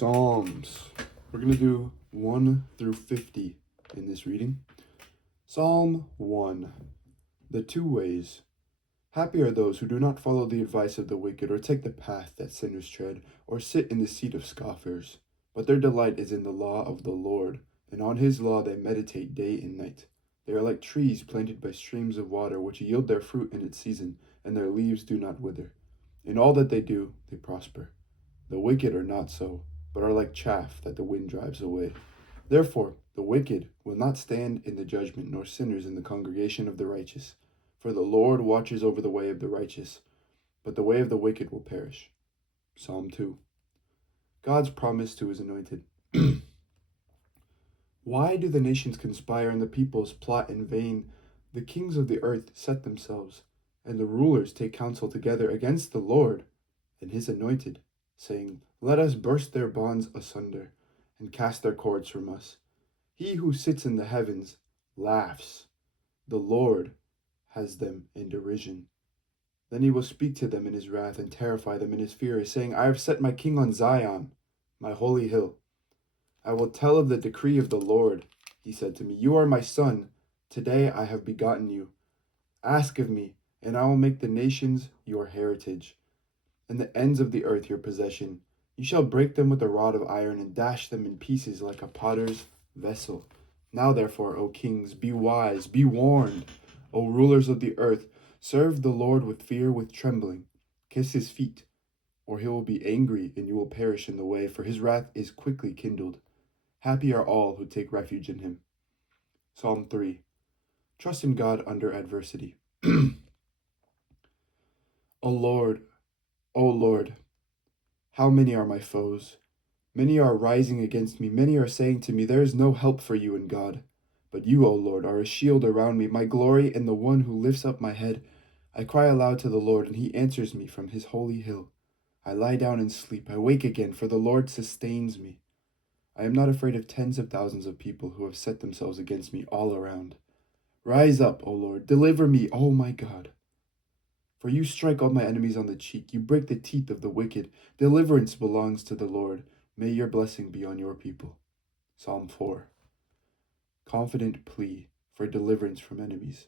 Psalms. We're going to do 1 through 50 in this reading. Psalm 1. The two ways. Happy are those who do not follow the advice of the wicked, or take the path that sinners tread, or sit in the seat of scoffers. But their delight is in the law of the Lord, and on his law they meditate day and night. They are like trees planted by streams of water, which yield their fruit in its season, and their leaves do not wither. In all that they do, they prosper. The wicked are not so, but are like chaff that the wind drives away. Therefore, the wicked will not stand in the judgment, nor sinners in the congregation of the righteous. For the Lord watches over the way of the righteous, but the way of the wicked will perish. Psalm 2. God's promise to his anointed. Why do the nations conspire and the peoples plot in vain? The kings of the earth set themselves, and the rulers take counsel together against the Lord and his anointed, saying, Let us burst their bonds asunder, and cast their cords from us. He who sits in the heavens laughs. The Lord has them in derision. Then he will speak to them in his wrath and terrify them in his fury, saying, I have set my king on Zion, my holy hill. I will tell of the decree of the Lord. He said to me, You are my son. Today I have begotten you. Ask of me, and I will make the nations your heritage, and the ends of the earth your possession. You shall break them with a rod of iron, and dash them in pieces like a potter's vessel. Now therefore, O kings, be wise, be warned. O rulers of the earth, serve the Lord with fear, with trembling. Kiss his feet, or he will be angry, and you will perish in the way, for his wrath is quickly kindled. Happy are all who take refuge in him. Psalm 3. Trust in God under adversity. O Lord, how many are my foes? Many are rising against me. Many are saying to me, There is no help for you in God. But you, O Lord, are a shield around me, my glory and the one who lifts up my head. I cry aloud to the Lord, and he answers me from his holy hill. I lie down and sleep. I wake again, for the Lord sustains me. I am not afraid of tens of thousands of people who have set themselves against me all around. Rise up, O Lord, deliver me, O my God. For you strike all my enemies on the cheek. You break the teeth of the wicked. Deliverance belongs to the Lord. May your blessing be on your people. Psalm 4. Confident plea for deliverance from enemies.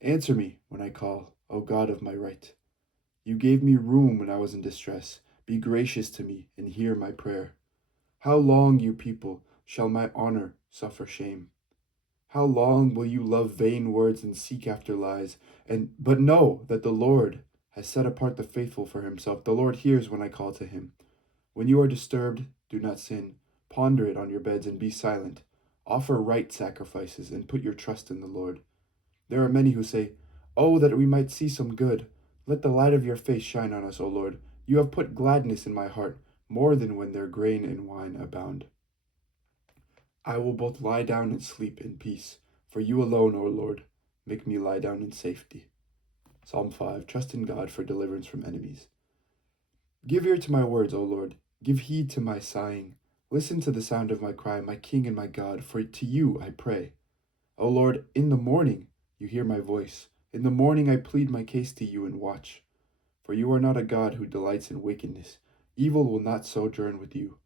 Answer me when I call, O God of my right. You gave me room when I was in distress. Be gracious to me and hear my prayer. How long, you people, shall my honor suffer shame? How long will you love vain words and seek after lies? But know that the Lord has set apart the faithful for himself. The Lord hears when I call to him. When you are disturbed, do not sin. Ponder it on your beds and be silent. Offer right sacrifices and put your trust in the Lord. There are many who say, Oh, that we might see some good. Let the light of your face shine on us, O Lord. You have put gladness in my heart, more than when their grain and wine abound. I will both lie down and sleep in peace, for you alone, O Lord, make me lie down in safety. Psalm 5. Trust in God for deliverance from enemies. Give ear to my words, O Lord. Give heed to my sighing. Listen to the sound of my cry, my King and my God, for to you I pray. O Lord, in the morning you hear my voice. In the morning I plead my case to you and watch. For you are not a God who delights in wickedness. Evil will not sojourn with you.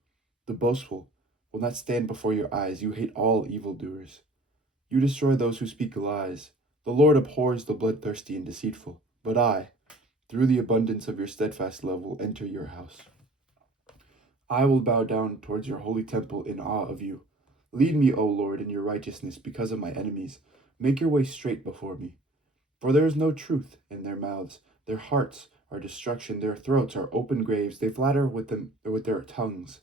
The boastful will not stand before your eyes. You hate all evildoers. You destroy those who speak lies. The Lord abhors the bloodthirsty and deceitful. But I, through the abundance of your steadfast love, will enter your house. I will bow down towards your holy temple in awe of you. Lead me, O Lord, in your righteousness because of my enemies. Make your way straight before me. For there is no truth in their mouths. Their hearts are destruction. Their throats are open graves. They flatter with their tongues.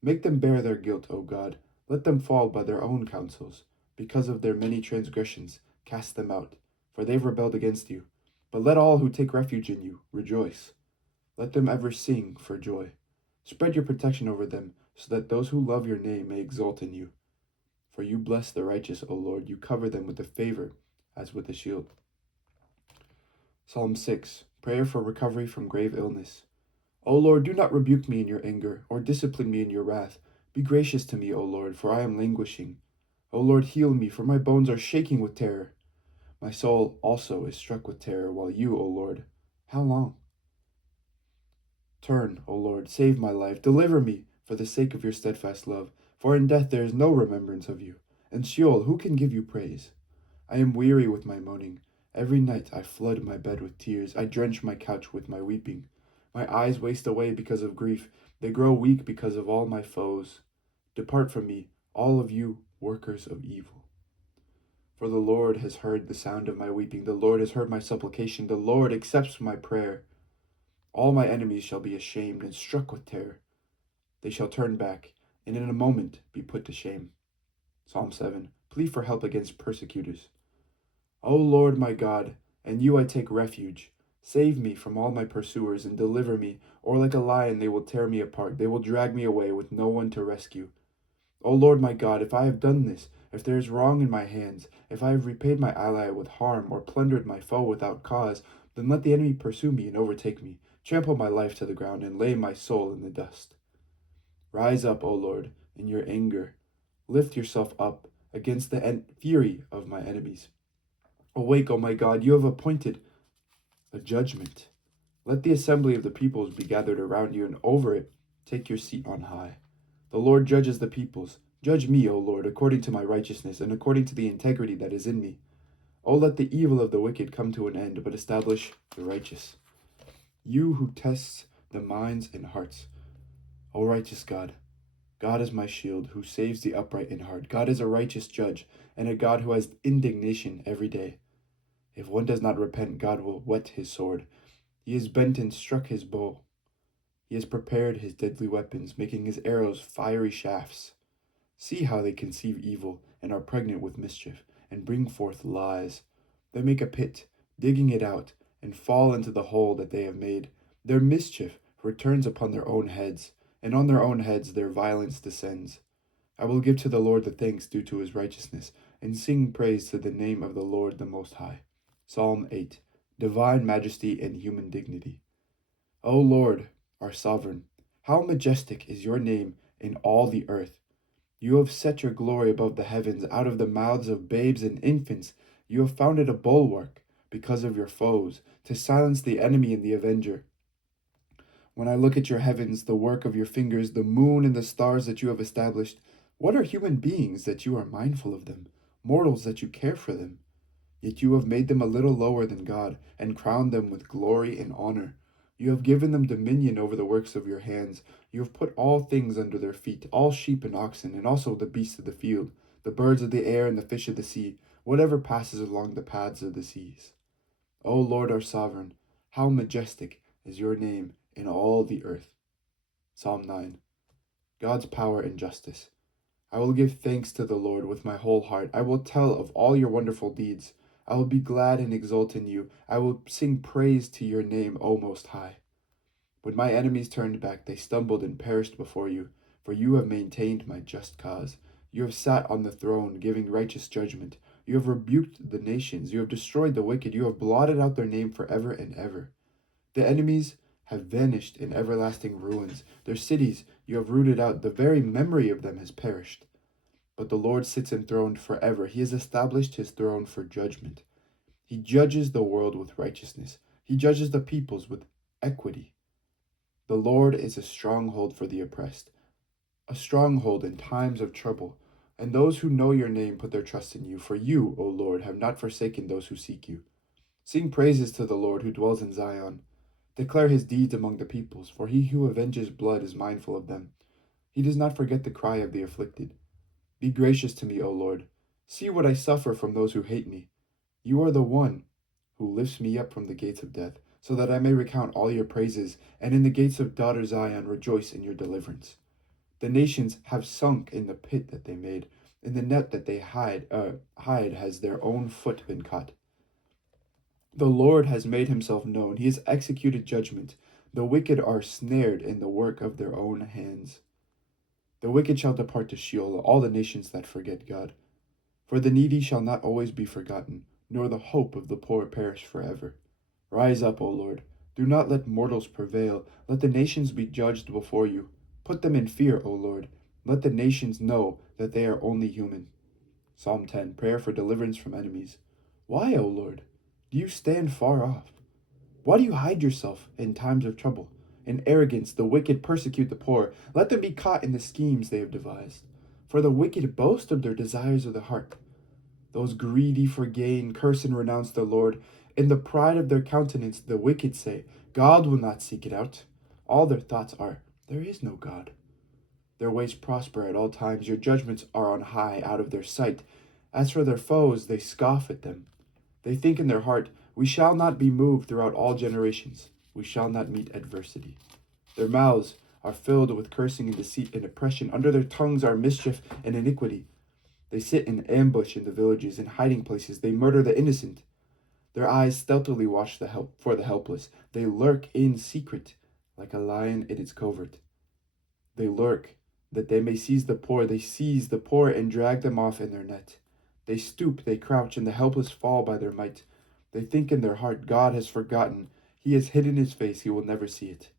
Make them bear their guilt, O God. Let them fall by their own counsels. Because of their many transgressions, cast them out, for they've rebelled against you. But let all who take refuge in you rejoice. Let them ever sing for joy. Spread your protection over them, so that those who love your name may exult in you. For you bless the righteous, O Lord. You cover them with a favor, as with a shield. Psalm 6. Prayer for recovery from grave illness. O Lord, do not rebuke me in your anger, or discipline me in your wrath. Be gracious to me, O Lord, for I am languishing. O Lord, heal me, for my bones are shaking with terror. My soul also is struck with terror, while you, O Lord, how long? Turn, O Lord, save my life. Deliver me, for the sake of your steadfast love. For in death there is no remembrance of you, and Sheol, who can give you praise? I am weary with my moaning. Every night I flood my bed with tears. I drench my couch with my weeping. My eyes waste away because of grief. They grow weak because of all my foes. Depart from me, all of you workers of evil. For the Lord has heard the sound of my weeping. The Lord has heard my supplication. The Lord accepts my prayer. All my enemies shall be ashamed and struck with terror. They shall turn back, and in a moment be put to shame. Psalm 7. Plea for help against persecutors. O Lord my God, in you I take refuge. Save me from all my pursuers and deliver me, or like a lion they will tear me apart. They will drag me away with no one to rescue. O Lord my God, if I have done this, if there is wrong in my hands, if I have repaid my ally with harm or plundered my foe without cause, then let the enemy pursue me and overtake me, trample my life to the ground, and lay my soul in the dust. Rise up, O Lord, in your anger. Lift yourself up against the fury of my enemies. Awake, O my God, you have appointed a judgment. Let the assembly of the peoples be gathered around you, and over it take your seat on high. The Lord judges the peoples. Judge me, O Lord, according to my righteousness and according to the integrity that is in me. O let the evil of the wicked come to an end, but establish the righteous. You who tests the minds and hearts. O righteous God, God is my shield, who saves the upright in heart. God is a righteous judge, and a God who has indignation every day. If one does not repent, God will whet his sword. He has bent and struck his bow. He has prepared his deadly weapons, making his arrows fiery shafts. See how they conceive evil, and are pregnant with mischief, and bring forth lies. They make a pit, digging it out, and fall into the hole that they have made. Their mischief returns upon their own heads, and on their own heads their violence descends. I will give to the Lord the thanks due to his righteousness, and sing praise to the name of the Lord the Most High. Psalm 8. Divine majesty and human dignity. O Lord, our sovereign, how majestic is your name in all the earth. You have set your glory above the heavens. Out of the mouths of babes and infants you have founded a bulwark because of your foes, to silence the enemy and the avenger. When I look at your heavens, the work of your fingers, the moon and the stars that you have established, what are human beings that you are mindful of them, mortals that you care for them? Yet you have made them a little lower than God, and crowned them with glory and honor. You have given them dominion over the works of your hands. You have put all things under their feet, all sheep and oxen, and also the beasts of the field, the birds of the air and the fish of the sea, whatever passes along the paths of the seas. O Lord our sovereign, how majestic is your name in all the earth. Psalm 9. God's power and justice. I will give thanks to the Lord with my whole heart. I will tell of all your wonderful deeds. I will be glad and exult in you. I will sing praise to your name, O Most High. When my enemies turned back, they stumbled and perished before you, for you have maintained my just cause. You have sat on the throne, giving righteous judgment. You have rebuked the nations. You have destroyed the wicked. You have blotted out their name forever and ever. The enemies have vanished in everlasting ruins. Their cities you have rooted out. The very memory of them has perished. But the Lord sits enthroned forever. He has established his throne for judgment. He judges the world with righteousness. He judges the peoples with equity. The Lord is a stronghold for the oppressed, a stronghold in times of trouble. And those who know your name put their trust in you. For you, O Lord, have not forsaken those who seek you. Sing praises to the Lord who dwells in Zion. Declare his deeds among the peoples, for he who avenges blood is mindful of them. He does not forget the cry of the afflicted. Be gracious to me, O Lord. See what I suffer from those who hate me. You are the one who lifts me up from the gates of death, so that I may recount all your praises, and in the gates of daughter Zion rejoice in your deliverance. The nations have sunk in the pit that they made. In the net that they hide has their own foot been caught. The Lord has made himself known. He has executed judgment. The wicked are snared in the work of their own hands. The wicked shall depart to Sheol, all the nations that forget God. For the needy shall not always be forgotten, nor the hope of the poor perish forever. Rise up, O Lord. Do not let mortals prevail. Let the nations be judged before you. Put them in fear, O Lord. Let the nations know that they are only human. Psalm 10. Prayer for deliverance from enemies. Why, O Lord, do you stand far off? Why do you hide yourself in times of trouble? In arrogance, the wicked persecute the poor. Let them be caught in the schemes they have devised. For the wicked boast of their desires of the heart. Those greedy for gain curse and renounce the Lord. In the pride of their countenance, the wicked say, God will not seek it out. All their thoughts are, there is no God. Their ways prosper at all times. Your judgments are on high out of their sight. As for their foes, they scoff at them. They think in their heart, we shall not be moved throughout all generations. We shall not meet adversity. Their mouths are filled with cursing and deceit and oppression. Under their tongues are mischief and iniquity. They sit in ambush in the villages, in hiding places. They murder the innocent. Their eyes stealthily watch for the helpless. They lurk in secret, like a lion in its covert. They lurk, that they may seize the poor. They seize the poor and drag them off in their net. They stoop, they crouch, and the helpless fall by their might. They think in their heart, God has forgotten. He has hidden his face, he will never see it.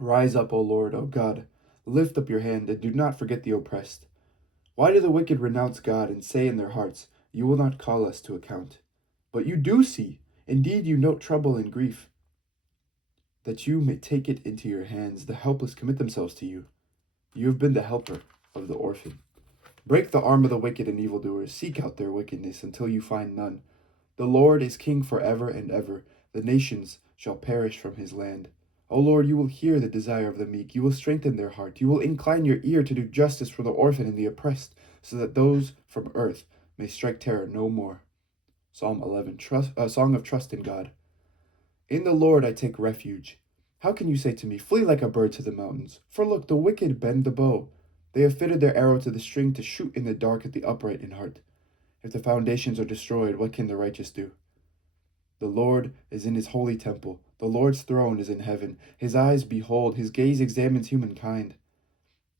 Rise up, O Lord, O God. Lift up your hand, and do not forget the oppressed. Why do the wicked renounce God and say in their hearts, you will not call us to account? But you do see. Indeed, you note trouble and grief. That you may take it into your hands, the helpless commit themselves to you. You have been the helper of the orphan. Break the arm of the wicked and evildoers. Seek out their wickedness until you find none. The Lord is king forever and ever. The nations shall perish from his land. O Lord, you will hear the desire of the meek. You will strengthen their heart. You will incline your ear to do justice for the orphan and the oppressed, so that those from earth may strike terror no more. Psalm 11, Song of Trust in God. In the Lord I take refuge. How can you say to me, flee like a bird to the mountains? For look, the wicked bend the bow. They have fitted their arrow to the string to shoot in the dark at the upright in heart. If the foundations are destroyed, what can the righteous do? The Lord is in his holy temple. The Lord's throne is in heaven. His eyes behold, his gaze examines humankind.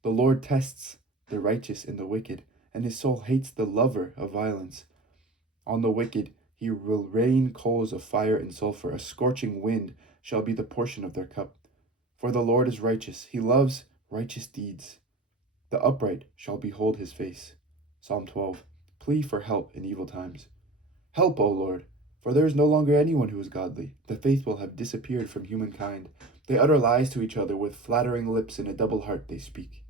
The Lord tests the righteous and the wicked, and his soul hates the lover of violence. On the wicked he will rain coals of fire and sulfur. A scorching wind shall be the portion of their cup. For the Lord is righteous. He loves righteous deeds. The upright shall behold his face. Psalm 12. Plea for help in evil times. Help, O Lord, for there is no longer anyone who is godly. The faithful have disappeared from humankind. They utter lies to each other. With flattering lips and a double heart they speak.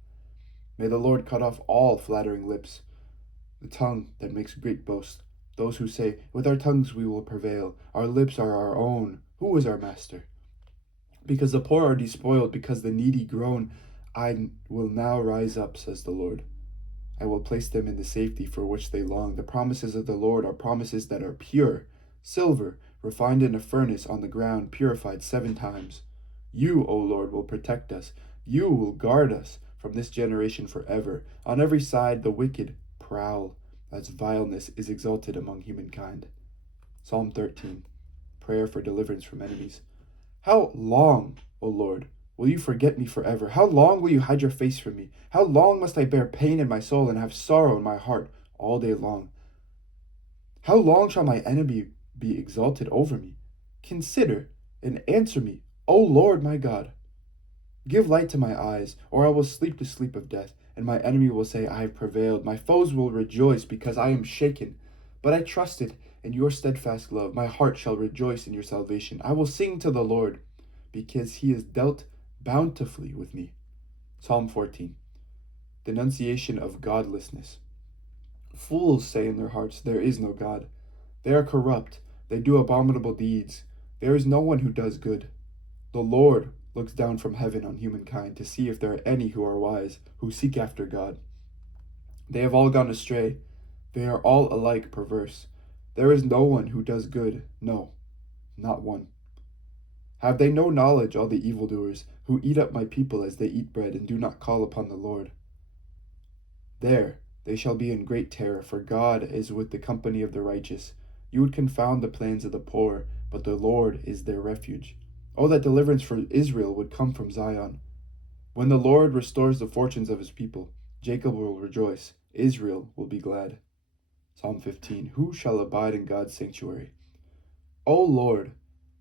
May the Lord cut off all flattering lips, the tongue that makes great boast. Those who say, with our tongues we will prevail. Our lips are our own. Who is our master? Because the poor are despoiled, because the needy groan, I will now rise up, says the Lord. I will place them in the safety for which they long. The promises of the Lord are promises that are pure, silver, refined in a furnace on the ground, purified 7 times. You, O Lord, will protect us. You will guard us from this generation forever. On every side the wicked prowl, as vileness is exalted among humankind. Psalm 13. Prayer for deliverance from enemies. How long, O Lord, will you forget me forever? How long will you hide your face from me? How long must I bear pain in my soul and have sorrow in my heart all day long? How long shall my enemy be exalted over me? Consider and answer me, O Lord my God. Give light to my eyes, or I will sleep the sleep of death, and my enemy will say, I have prevailed. My foes will rejoice because I am shaken. But I trusted in your steadfast love. My heart shall rejoice in your salvation. I will sing to the Lord, because he has dealt bountifully with me. Psalm 14. Denunciation of godlessness. Fools say in their hearts, there is no God. They are corrupt. They do abominable deeds. There is no one who does good. The Lord looks down from heaven on humankind to see if there are any who are wise, who seek after God. They have all gone astray. They are all alike perverse. There is no one who does good, no, not one. Have they no knowledge, all the evildoers, who eat up my people as they eat bread and do not call upon the Lord? There they shall be in great terror, for God is with the company of the righteous. You would confound the plans of the poor, but the Lord is their refuge. Oh, that deliverance for Israel would come from Zion. When the Lord restores the fortunes of his people, Jacob will rejoice, Israel will be glad. Psalm 15. Who shall abide in God's sanctuary? O Lord,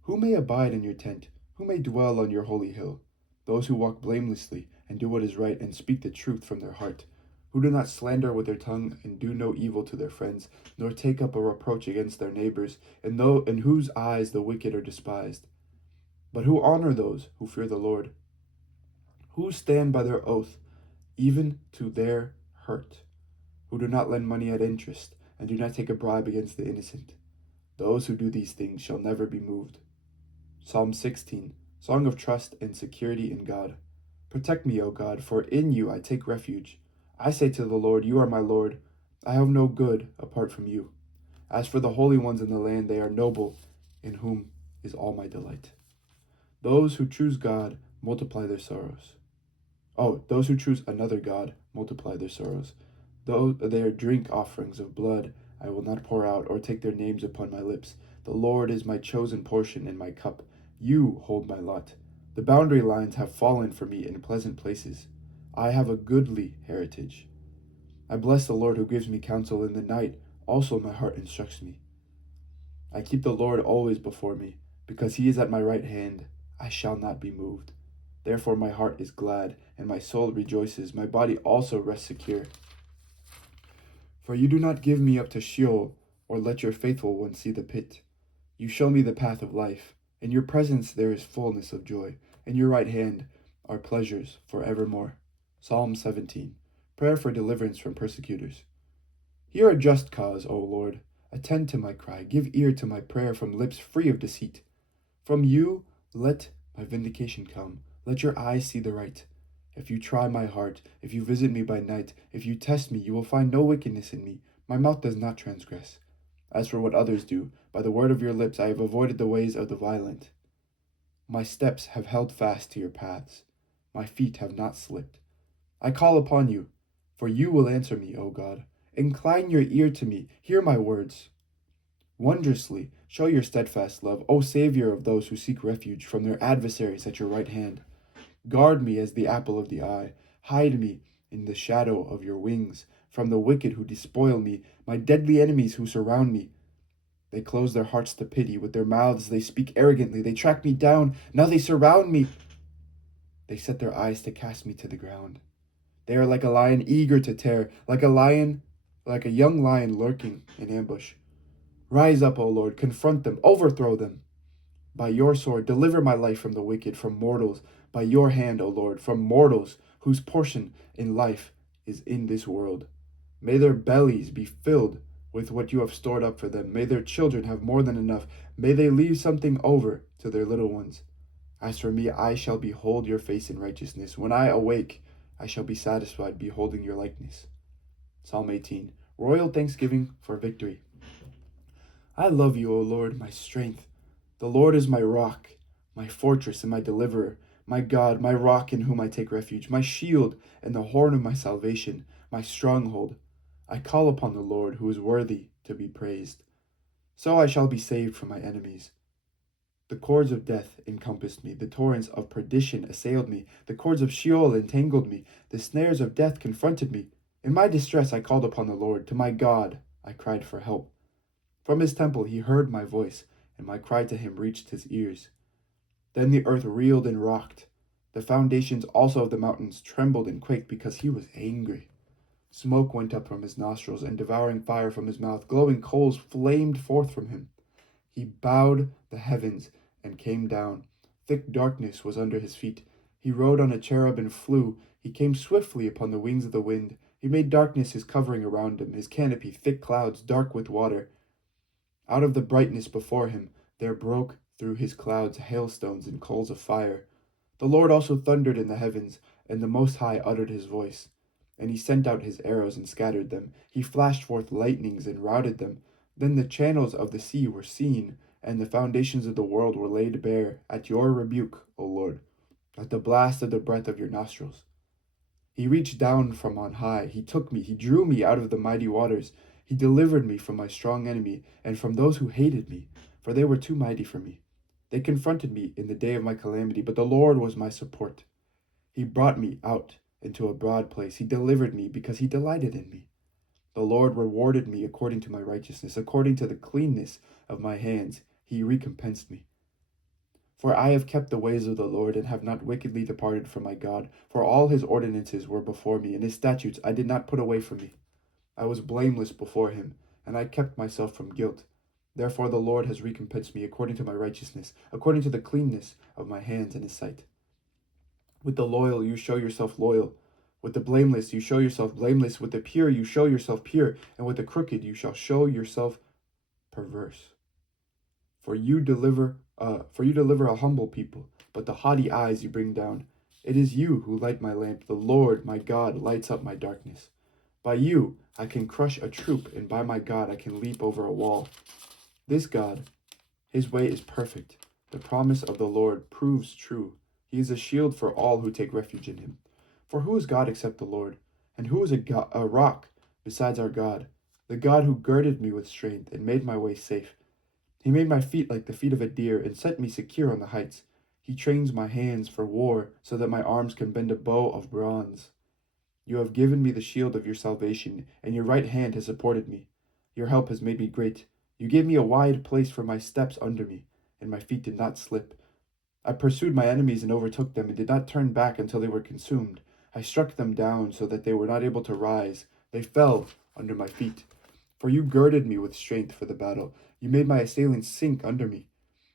who may abide in your tent? Who may dwell on your holy hill? Those who walk blamelessly and do what is right and speak the truth from their heart, who do not slander with their tongue and do no evil to their friends, nor take up a reproach against their neighbors, and in whose eyes the wicked are despised. But who honor those who fear the Lord? Who stand by their oath, even to their hurt? Who do not lend money at interest, and do not take a bribe against the innocent? Those who do these things shall never be moved. Psalm 16, Song of Trust and Security in God. Protect me, O God, for in you I take refuge. I say to the Lord, you are my Lord. I have no good apart from you. As for the holy ones in the land, they are noble, in whom is all my delight. Those who choose God multiply their sorrows. Those who choose another God multiply their sorrows. Though they drink offerings of blood, I will not pour out or take their names upon my lips. The Lord is my chosen portion and my cup. You hold my lot. The boundary lines have fallen for me in pleasant places. I have a goodly heritage. I bless the Lord who gives me counsel in the night. Also my heart instructs me. I keep the Lord always before me, because he is at my right hand. I shall not be moved. Therefore my heart is glad, and my soul rejoices. My body also rests secure. For you do not give me up to Sheol, or let your faithful one see the pit. You show me the path of life. In your presence there is fullness of joy. In your right hand are pleasures for evermore. Psalm 17. Prayer for deliverance from persecutors. Hear a just cause, O Lord. Attend to my cry. Give ear to my prayer from lips free of deceit. From you let my vindication come. Let your eyes see the right. If you try my heart, if you visit me by night, if you test me, you will find no wickedness in me. My mouth does not transgress. As for what others do, by the word of your lips I have avoided the ways of the violent. My steps have held fast to your paths. My feet have not slipped. I call upon you, for you will answer me, O God. Incline your ear to me. Hear my words. Wondrously show your steadfast love, O Savior of those who seek refuge from their adversaries at your right hand. Guard me as the apple of the eye. Hide me in the shadow of your wings from the wicked who despoil me, my deadly enemies who surround me. They close their hearts to pity. With their mouths they speak arrogantly. They track me down. Now they surround me. They set their eyes to cast me to the ground. They are like a lion eager to tear, like a young lion lurking in ambush. Rise up, O Lord, confront them, overthrow them. By your sword, deliver my life from the wicked, from mortals. By your hand, O Lord, from mortals whose portion in life is in this world. May their bellies be filled with what you have stored up for them. May their children have more than enough. May they leave something over to their little ones. As for me, I shall behold your face in righteousness. When I awake, I shall be satisfied beholding your likeness. Psalm 18. Royal thanksgiving for victory. I love you, O Lord, my strength. The Lord is my rock, my fortress and my deliverer, my God, my rock in whom I take refuge, my shield and the horn of my salvation, my stronghold. I call upon the Lord, who is worthy to be praised. So I shall be saved from my enemies. The cords of death encompassed me, the torrents of perdition assailed me, the cords of Sheol entangled me, the snares of death confronted me. In my distress I called upon the Lord, to my God I cried for help. From his temple he heard my voice, and my cry to him reached his ears. Then the earth reeled and rocked. The foundations also of the mountains trembled and quaked because he was angry. Smoke went up from his nostrils, and devouring fire from his mouth. Glowing coals flamed forth from him. He bowed the heavens and came down. Thick darkness was under his feet. He rode on a cherub and flew. He came swiftly upon the wings of the wind. He made darkness his covering around him, his canopy thick clouds dark with water. Out of the brightness before him there broke through his clouds hailstones and coals of fire. The Lord also thundered in the heavens, and the Most High uttered his voice. And he sent out his arrows and scattered them. He flashed forth lightnings and routed them. Then the channels of the sea were seen, and the foundations of the world were laid bare at your rebuke, O Lord, at the blast of the breath of your nostrils. He reached down from on high. He took me. He drew me out of the mighty waters. He delivered me from my strong enemy and from those who hated me, for they were too mighty for me. They confronted me in the day of my calamity, but the Lord was my support. He brought me out into a broad place. He delivered me because he delighted in me. The Lord rewarded me according to my righteousness, according to the cleanness of my hands. He recompensed me. For I have kept the ways of the Lord, and have not wickedly departed from my God. For all his ordinances were before me, and his statutes I did not put away from me. I was blameless before him, and I kept myself from guilt. Therefore the Lord has recompensed me according to my righteousness, according to the cleanness of my hands in his sight. With the loyal you show yourself loyal. With the blameless you show yourself blameless. With the pure you show yourself pure. And with the crooked you shall show yourself perverse. For you deliver a humble people, but the haughty eyes you bring down. It is you who light my lamp. The Lord my God lights up my darkness. By you I can crush a troop, and by my God I can leap over a wall. This God, his way is perfect. The promise of the Lord proves true. He is a shield for all who take refuge in him. For who is God except the Lord? And who is a rock besides our God? The God who girded me with strength and made my way safe. He made my feet like the feet of a deer and set me secure on the heights. He trains my hands for war so that my arms can bend a bow of bronze. You have given me the shield of your salvation, and your right hand has supported me. Your help has made me great. You gave me a wide place for my steps under me, and my feet did not slip. I pursued my enemies and overtook them, and did not turn back until they were consumed. I struck them down so that they were not able to rise. They fell under my feet. For you girded me with strength for the battle. You made my assailants sink under me.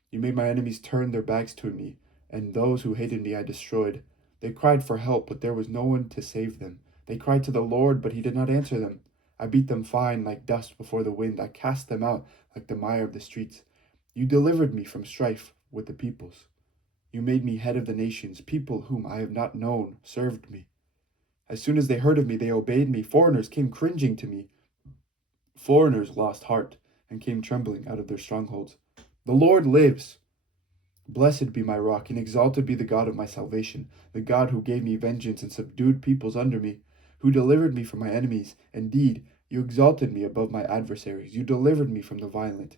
You made my enemies turn their backs to me, and those who hated me I destroyed. They cried for help, but there was no one to save them. They cried to the Lord, but he did not answer them. I beat them fine like dust before the wind. I cast them out like the mire of the streets. You delivered me from strife with the peoples. You made me head of the nations. People whom I have not known served me. As soon as they heard of me, they obeyed me. Foreigners came cringing to me. Foreigners lost heart and came trembling out of their strongholds. The Lord lives. Blessed be my rock, and exalted be the God of my salvation, the God who gave me vengeance and subdued peoples under me, who delivered me from my enemies. Indeed, you exalted me above my adversaries. You delivered me from the violent.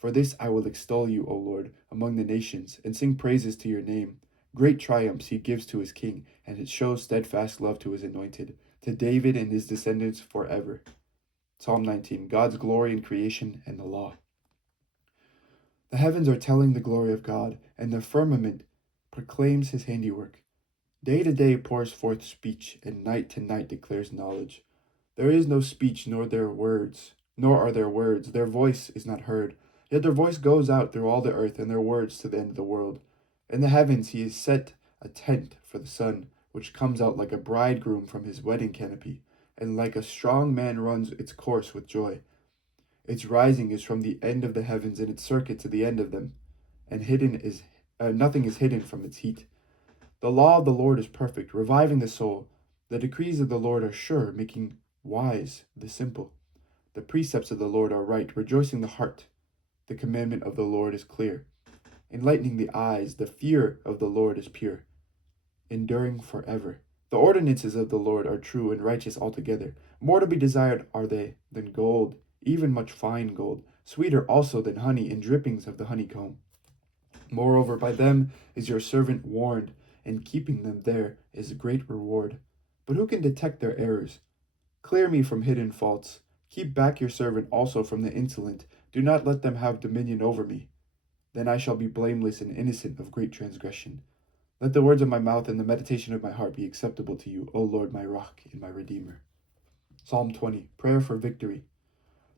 For this I will extol you, O Lord, among the nations, and sing praises to your name. Great triumphs he gives to his king, and it shows steadfast love to his anointed, to David and his descendants forever. Psalm 19, God's glory in creation and the law. The heavens are telling the glory of God, and the firmament proclaims his handiwork. Day to day pours forth speech, and night to night declares knowledge. There is no speech, nor are there words. Their voice is not heard. Yet their voice goes out through all the earth, and their words to the end of the world. In the heavens he has set a tent for the sun, which comes out like a bridegroom from his wedding canopy, and like a strong man runs its course with joy. Its rising is from the end of the heavens, and its circuit to the end of them, and nothing is hidden from its heat. The law of the Lord is perfect, reviving the soul. The decrees of the Lord are sure, making wise the simple. The precepts of the Lord are right, rejoicing the heart. The commandment of the Lord is clear, enlightening the eyes. The fear of the Lord is pure, enduring forever. The ordinances of the Lord are true and righteous altogether. More to be desired are they than gold, even much fine gold, sweeter also than honey and drippings of the honeycomb. Moreover, by them is your servant warned, and keeping them there is a great reward. But who can detect their errors? Clear me from hidden faults. Keep back your servant also from the insolent. Do not let them have dominion over me. Then I shall be blameless and innocent of great transgression. Let the words of my mouth and the meditation of my heart be acceptable to you, O Lord, my rock and my redeemer. Psalm 20, Prayer for Victory.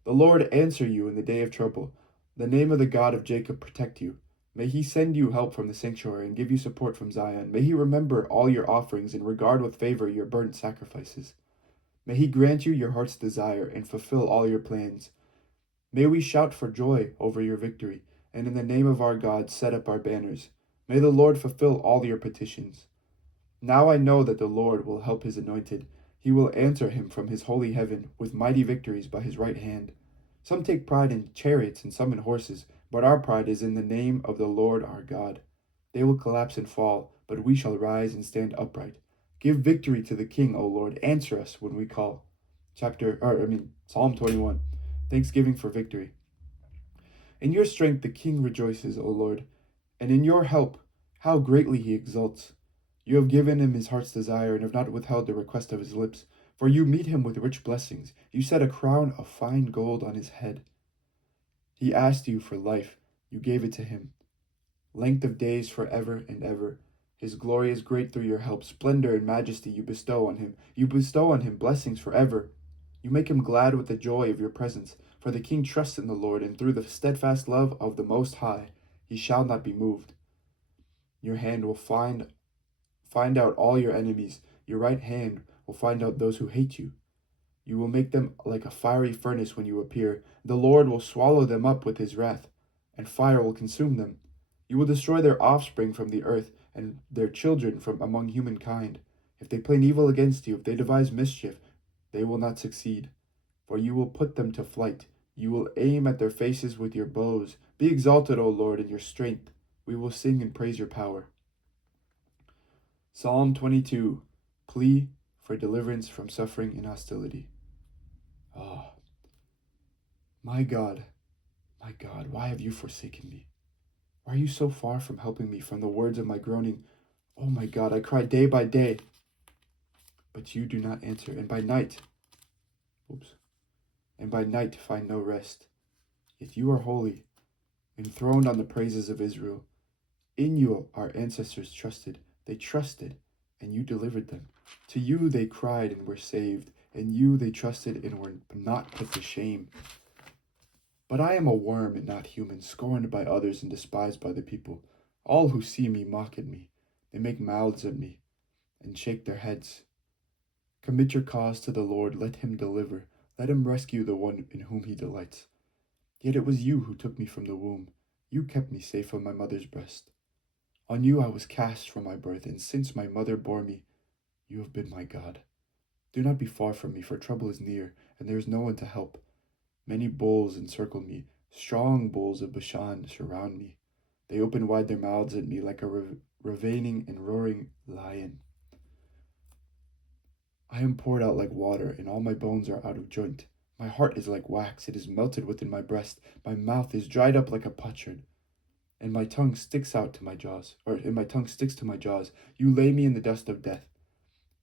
The Lord answer you in the day of trouble. The name of the God of Jacob protect you. May he send you help from the sanctuary and give you support from Zion. May he remember all your offerings and regard with favor your burnt sacrifices. May he grant you your heart's desire and fulfill all your plans. May we shout for joy over your victory, and in the name of our God set up our banners. May the Lord fulfill all your petitions. Now I know that the Lord will help his anointed. He will answer him from his holy heaven with mighty victories by his right hand. Some take pride in chariots and some in horses, but our pride is in the name of the Lord our God. They will collapse and fall, but we shall rise and stand upright. Give victory to the King, O Lord. Answer us when we call. Psalm 21. Thanksgiving for victory. In your strength the King rejoices, O Lord, and in your help how greatly he exults. You have given him his heart's desire and have not withheld the request of his lips. For you meet him with rich blessings. You set a crown of fine gold on his head. He asked you for life. You gave it to him. Length of days forever and ever. His glory is great through your help. Splendor and majesty you bestow on him. You bestow on him blessings forever. You make him glad with the joy of your presence. For the king trusts in the Lord, and through the steadfast love of the Most High, he shall not be moved. Your hand will find out all your enemies. Your right hand will find out those who hate you. You will make them like a fiery furnace when you appear. The Lord will swallow them up with his wrath, and fire will consume them. You will destroy their offspring from the earth, and their children from among humankind. If they plan evil against you, if they devise mischief, they will not succeed. For you will put them to flight. You will aim at their faces with your bows. Be exalted, O Lord, in your strength. We will sing and praise your power. Psalm 22. Plea for deliverance from suffering and hostility. Oh, my God, why have you forsaken me? Why are you so far from helping me from the words of my groaning? Oh my God, I cry day by day, but you do not answer, and by night find no rest. Yet you are holy, enthroned on the praises of Israel. In you our ancestors trusted. They trusted, and you delivered them. To you they cried and were saved. In you they trusted and were not put to shame. But I am a worm and not human, scorned by others and despised by the people. All who see me mock at me. They make mouths at me and shake their heads. Commit your cause to the Lord. Let him deliver. Let him rescue the one in whom he delights. Yet it was you who took me from the womb. You kept me safe on my mother's breast. On you I was cast from my birth, and since my mother bore me, you have been my God. Do not be far from me, for trouble is near, and there is no one to help. Many bulls encircle me. Strong bulls of Bashan surround me. They open wide their mouths at me like a ravening and roaring lion. I am poured out like water, and all my bones are out of joint. My heart is like wax, it is melted within my breast. My mouth is dried up like a potsherd, and my tongue sticks to my jaws. You lay me in the dust of death.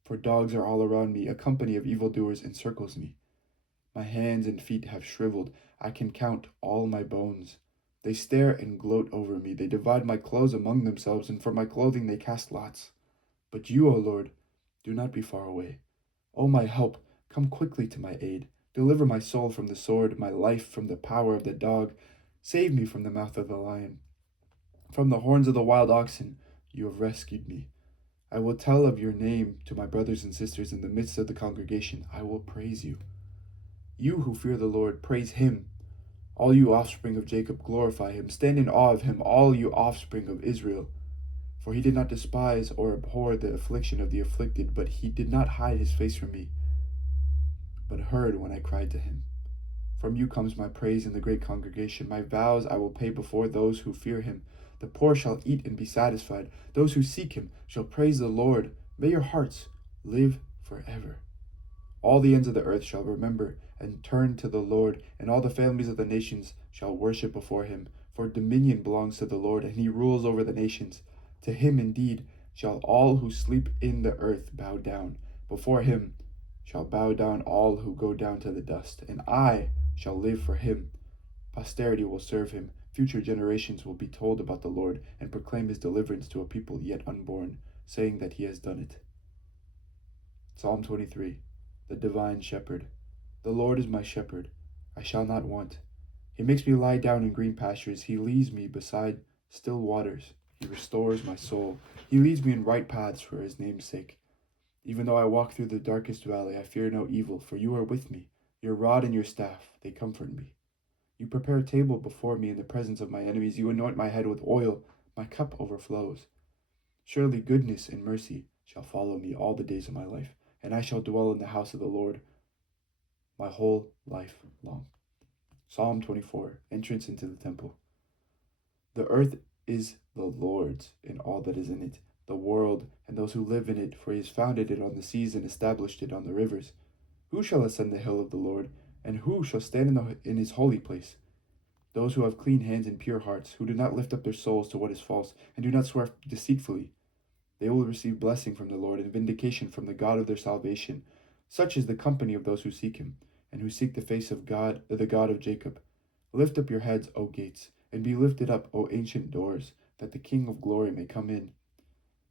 For dogs are all around me, a company of evildoers encircles me. My hands and feet have shriveled. I can count all my bones. They stare and gloat over me. They divide my clothes among themselves, and for my clothing they cast lots. But you, O Lord, do not be far away. O my help, come quickly to my aid. Deliver my soul from the sword, my life from the power of the dog. Save me from the mouth of the lion. From the horns of the wild oxen you have rescued me. I will tell of your name to my brothers and sisters in the midst of the congregation. I will praise you. You who fear the Lord, praise him. All you offspring of Jacob, glorify him. Stand in awe of him, all you offspring of Israel. For he did not despise or abhor the affliction of the afflicted, but he did not hide his face from me, but heard when I cried to him. From you comes my praise in the great congregation. My vows I will pay before those who fear him. The poor shall eat and be satisfied. Those who seek him shall praise the Lord. May your hearts live forever. All the ends of the earth shall remember and turn to the Lord, and all the families of the nations shall worship before him. For dominion belongs to the Lord, and he rules over the nations. To him indeed shall all who sleep in the earth bow down. Before him shall bow down all who go down to the dust, and I shall live for him. Posterity will serve him. Future generations will be told about the Lord and proclaim his deliverance to a people yet unborn, saying that he has done it. Psalm 23. The Divine Shepherd. The Lord is my shepherd. I shall not want. He makes me lie down in green pastures. He leads me beside still waters. He restores my soul. He leads me in right paths for his name's sake. Even though I walk through the darkest valley, I fear no evil, for you are with me. Your rod and your staff, they comfort me. You prepare a table before me in the presence of my enemies. You anoint my head with oil. My cup overflows. Surely goodness and mercy shall follow me all the days of my life, and I shall dwell in the house of the Lord my whole life long. Psalm 24. Entrance into the temple. The earth is the Lord's and all that is in it, the world and those who live in it, for he has founded it on the seas and established it on the rivers. Who shall ascend the hill of the Lord, and who shall stand in his holy place? Those who have clean hands and pure hearts, who do not lift up their souls to what is false, and do not swear deceitfully. They will receive blessing from the Lord and vindication from the God of their salvation. Such is the company of those who seek him, and who seek the face of God, the God of Jacob. Lift up your heads, O gates, and be lifted up, O ancient doors, that the King of glory may come in.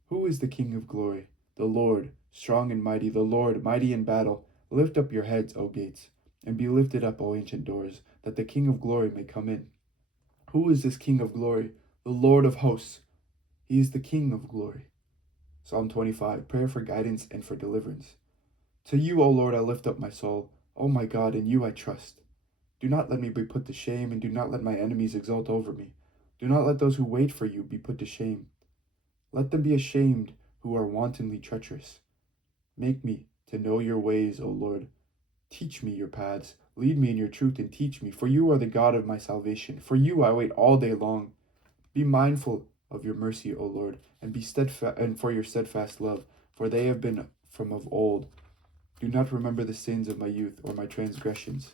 Who is the King of glory? The Lord, strong and mighty, the Lord, mighty in battle. Lift up your heads, O gates, and be lifted up, O ancient doors, that the King of glory may come in. Who is this King of glory? The Lord of hosts. He is the King of glory. Psalm 25, prayer for guidance and for deliverance. To you, O Lord, I lift up my soul. O my God, in you I trust. Do not let me be put to shame, and do not let my enemies exult over me. Do not let those who wait for you be put to shame. Let them be ashamed who are wantonly treacherous. Make me to know your ways, O Lord. Teach me your paths. Lead me in your truth and teach me, for you are the God of my salvation. For you I wait all day long. Be mindful of your mercy, O Lord, and be steadfast, and for your steadfast love, for they have been from of old. Do not remember the sins of my youth or my transgressions.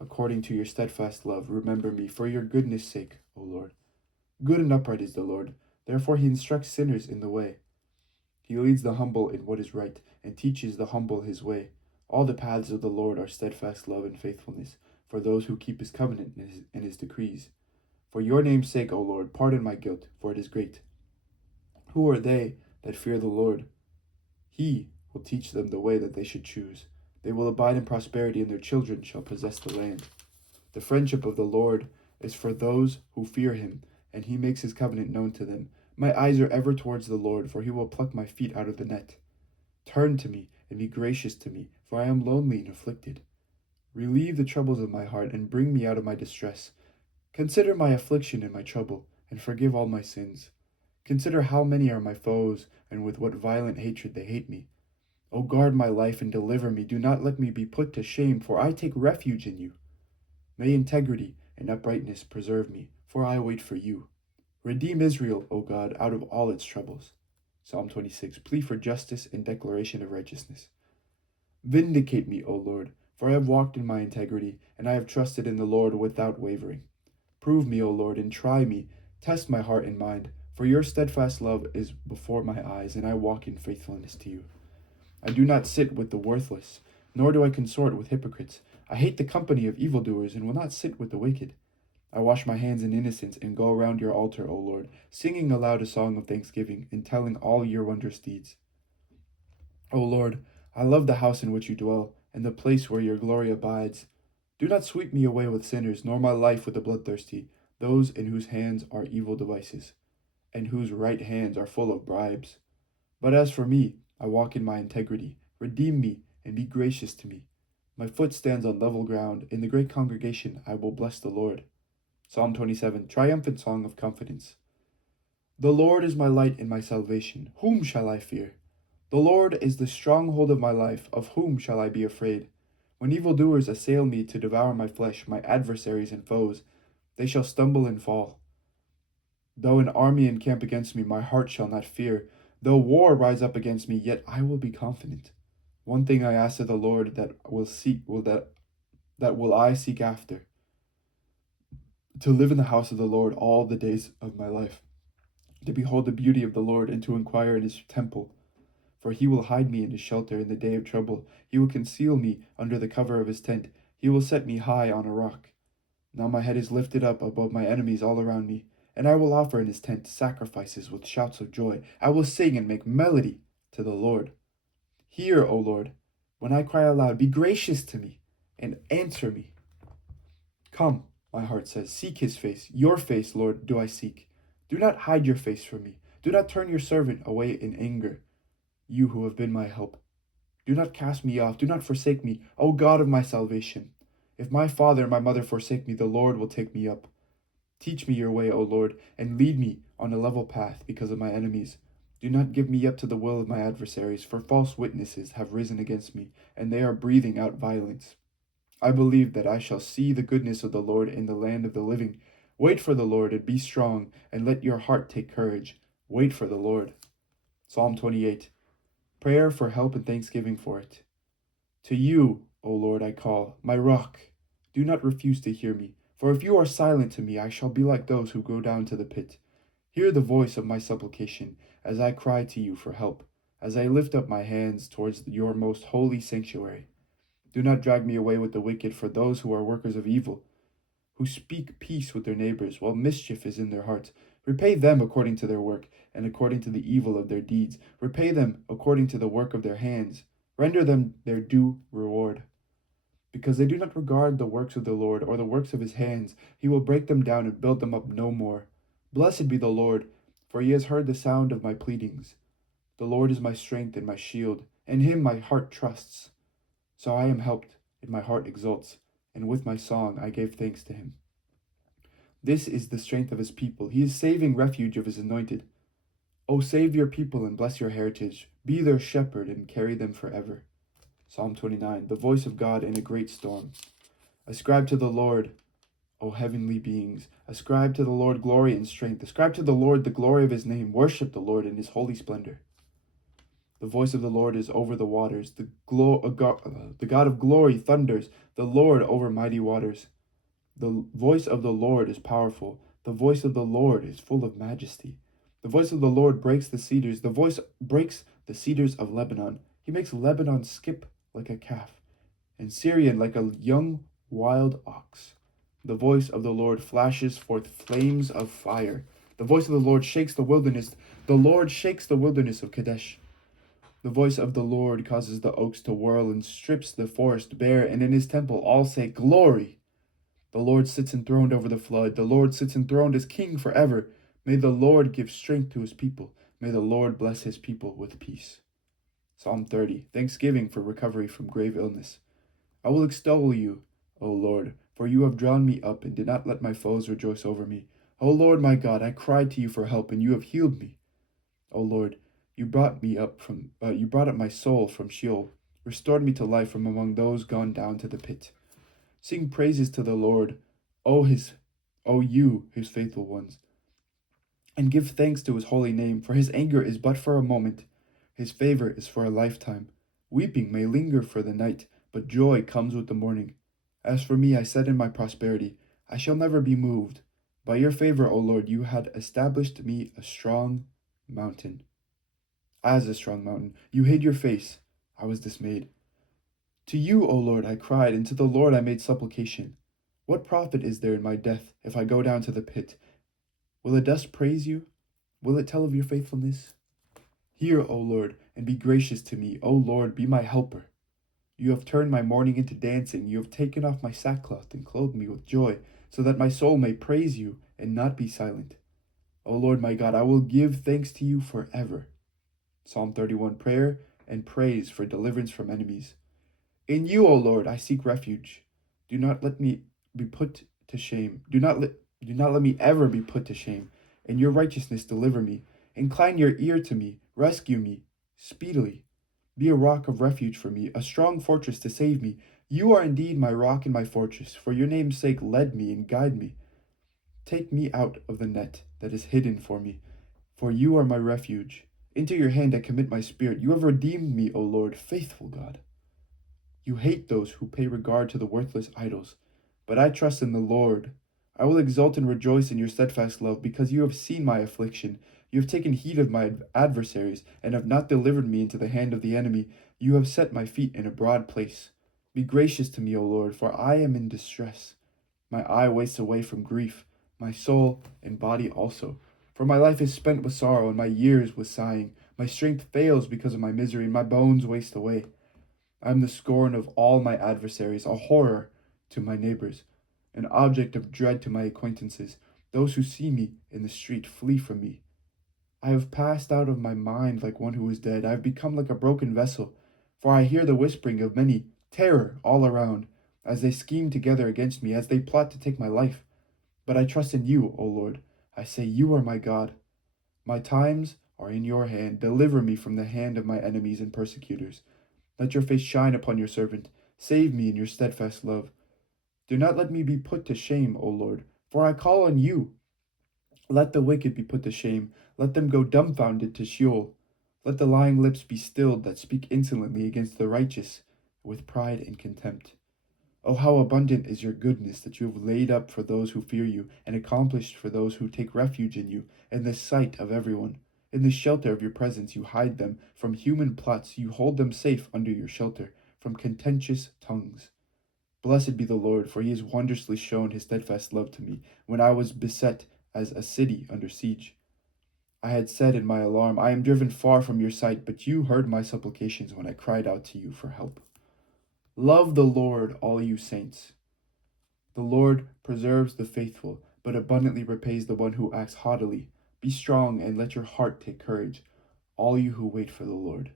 According to your steadfast love, remember me, for your goodness' sake, O Lord. Good and upright is the Lord, therefore he instructs sinners in the way. He leads the humble in what is right, and teaches the humble his way. All the paths of the Lord are steadfast love and faithfulness, for those who keep his covenant and his decrees. For your name's sake, O Lord, pardon my guilt, for it is great. Who are they that fear the Lord? He will teach them the way that they should choose. They will abide in prosperity, and their children shall possess the land. The friendship of the Lord is for those who fear him, and he makes his covenant known to them. My eyes are ever towards the Lord, for he will pluck my feet out of the net. Turn to me and be gracious to me, for I am lonely and afflicted. Relieve the troubles of my heart and bring me out of my distress. Consider my affliction and my trouble, and forgive all my sins. Consider how many are my foes, and with what violent hatred they hate me. O guard my life and deliver me. Do not let me be put to shame, for I take refuge in you. May integrity and uprightness preserve me, for I wait for you. Redeem Israel, O God, out of all its troubles. Psalm 26, plea for justice and declaration of righteousness. Vindicate me, O Lord, for I have walked in my integrity, and I have trusted in the Lord without wavering. Prove me, O Lord, and try me. Test my heart and mind, for your steadfast love is before my eyes, and I walk in faithfulness to you. I do not sit with the worthless, nor do I consort with hypocrites. I hate the company of evildoers, and will not sit with the wicked. I wash my hands in innocence and go around your altar, O Lord, singing aloud a song of thanksgiving and telling all your wondrous deeds. O Lord, I love the house in which you dwell, and the place where your glory abides. Do not sweep me away with sinners, nor my life with the bloodthirsty, those in whose hands are evil devices, and whose right hands are full of bribes. But as for me, I walk in my integrity. Redeem me and be gracious to me. My foot stands on level ground. In the great congregation I will bless the Lord. Psalm 27, triumphant song of confidence. The Lord is my light and my salvation. Whom shall I fear? The Lord is the stronghold of my life. Of whom shall I be afraid? When evildoers assail me to devour my flesh, my adversaries and foes, they shall stumble and fall. Though an army encamp against me, my heart shall not fear. Though war rise up against me, yet I will be confident. One thing I ask of the Lord, that will I seek after, to live in the house of the Lord all the days of my life, to behold the beauty of the Lord, and to inquire in his temple. For he will hide me in his shelter in the day of trouble. He will conceal me under the cover of his tent. He will set me high on a rock. Now my head is lifted up above my enemies all around me, and I will offer in his tent sacrifices with shouts of joy. I will sing and make melody to the Lord. Hear, O Lord, when I cry aloud. Be gracious to me and answer me. Come, my heart says, seek his face. Your face, Lord, do I seek. Do not hide your face from me. Do not turn your servant away in anger, you who have been my help. Do not cast me off. Do not forsake me, O God of my salvation. If my father and my mother forsake me, the Lord will take me up. Teach me your way, O Lord, and lead me on a level path because of my enemies. Do not give me up to the will of my adversaries, for false witnesses have risen against me, and they are breathing out violence. I believe that I shall see the goodness of the Lord in the land of the living. Wait for the Lord and be strong, and let your heart take courage. Wait for the Lord. Psalm 28. Prayer for help and thanksgiving for it. To you, O Lord, I call, my rock. Do not refuse to hear me, for if you are silent to me, I shall be like those who go down to the pit. Hear the voice of my supplication as I cry to you for help, as I lift up my hands towards your most holy sanctuary. Do not drag me away with the wicked, for those who are workers of evil, who speak peace with their neighbors while mischief is in their hearts. Repay them according to their work, and according to the evil of their deeds. Repay them according to the work of their hands. Render them their due reward. Because they do not regard the works of the Lord, or the works of his hands, he will break them down and build them up no more. Blessed be the Lord, for he has heard the sound of my pleadings. The Lord is my strength and my shield, in him my heart trusts. So I am helped, and my heart exults, and with my song I gave thanks to him. This is the strength of his people. He is saving refuge of his anointed. O save your people and bless your heritage. Be their shepherd and carry them forever. Psalm 29, the voice of God in a great storm. Ascribe to the Lord, O heavenly beings. Ascribe to the Lord glory and strength. Ascribe to the Lord the glory of his name. Worship the Lord in his holy splendor. The voice of the Lord is over the waters. The God of glory thunders. The Lord over mighty waters. The voice of the Lord is powerful. The voice of the Lord is full of majesty. The voice of the Lord breaks the cedars. The voice breaks the cedars of Lebanon. He makes Lebanon skip like a calf, and Syrian like a young wild ox. The voice of the Lord flashes forth flames of fire. The voice of the Lord shakes the wilderness. The Lord shakes the wilderness of Kadesh. The voice of the Lord causes the oaks to whirl and strips the forest bare, and in his temple all say, Glory! The Lord sits enthroned over the flood. The Lord sits enthroned as king forever. May the Lord give strength to his people. May the Lord bless his people with peace. Psalm 30, thanksgiving for recovery from grave illness. I will extol you, O Lord, for you have drawn me up and did not let my foes rejoice over me. O Lord my God, I cried to you for help, and you have healed me. O Lord, you brought up my soul from Sheol, restored me to life from among those gone down to the pit. Sing praises to the Lord, O you, his faithful ones, and give thanks to his holy name, for his anger is but for a moment. His favor is for a lifetime. Weeping may linger for the night, but joy comes with the morning. As for me, I said in my prosperity, I shall never be moved. By your favor, O Lord, you had established me a strong mountain. As a strong mountain, you hid your face. I was dismayed. To you, O Lord, I cried, and to the Lord I made supplication. What profit is there in my death if I go down to the pit? Will the dust praise you? Will it tell of your faithfulness? Hear, O Lord, and be gracious to me. O Lord, be my helper. You have turned my mourning into dancing. You have taken off my sackcloth and clothed me with joy, so that my soul may praise you and not be silent. O Lord my God, I will give thanks to you forever. Psalm 31, prayer and praise for deliverance from enemies. In you, O Lord, I seek refuge. Do not let me be put to shame. Do not let me ever be put to shame. In your righteousness deliver me. Incline your ear to me. Rescue me speedily. Be a rock of refuge for me, a strong fortress to save me. You are indeed my rock and my fortress. For your name's sake, lead me and guide me. Take me out of the net that is hidden for me, for you are my refuge. Into your hand I commit my spirit. You have redeemed me, O Lord, faithful God. You hate those who pay regard to the worthless idols, but I trust in the Lord. I will exult and rejoice in your steadfast love, because you have seen my affliction. You have taken heed of my adversaries, and have not delivered me into the hand of the enemy. You have set my feet in a broad place. Be gracious to me, O Lord, for I am in distress. My eye wastes away from grief, my soul and body also. For my life is spent with sorrow, and my years with sighing. My strength fails because of my misery, and my bones waste away. I am the scorn of all my adversaries, a horror to my neighbors, an object of dread to my acquaintances. Those who see me in the street flee from me. I have passed out of my mind like one who is dead. I have become like a broken vessel, for I hear the whispering of many, terror all around, as they scheme together against me, as they plot to take my life. But I trust in you, O Lord. I say, you are my God. My times are in your hand. Deliver me from the hand of my enemies and persecutors. Let your face shine upon your servant. Save me in your steadfast love. Do not let me be put to shame, O Lord, for I call on you. Let the wicked be put to shame. Let them go dumbfounded to Sheol. Let the lying lips be stilled that speak insolently against the righteous with pride and contempt. Oh, how abundant is your goodness that you have laid up for those who fear you, and accomplished for those who take refuge in you, in the sight of everyone. In the shelter of your presence you hide them from human plots. You hold them safe under your shelter from contentious tongues. Blessed be the Lord, for he has wondrously shown his steadfast love to me when I was beset as a city under siege. I had said in my alarm, I am driven far from your sight, but you heard my supplications when I cried out to you for help. Love the Lord, all you saints. The Lord preserves the faithful, but abundantly repays the one who acts haughtily. Be strong and let your heart take courage, all you who wait for the Lord.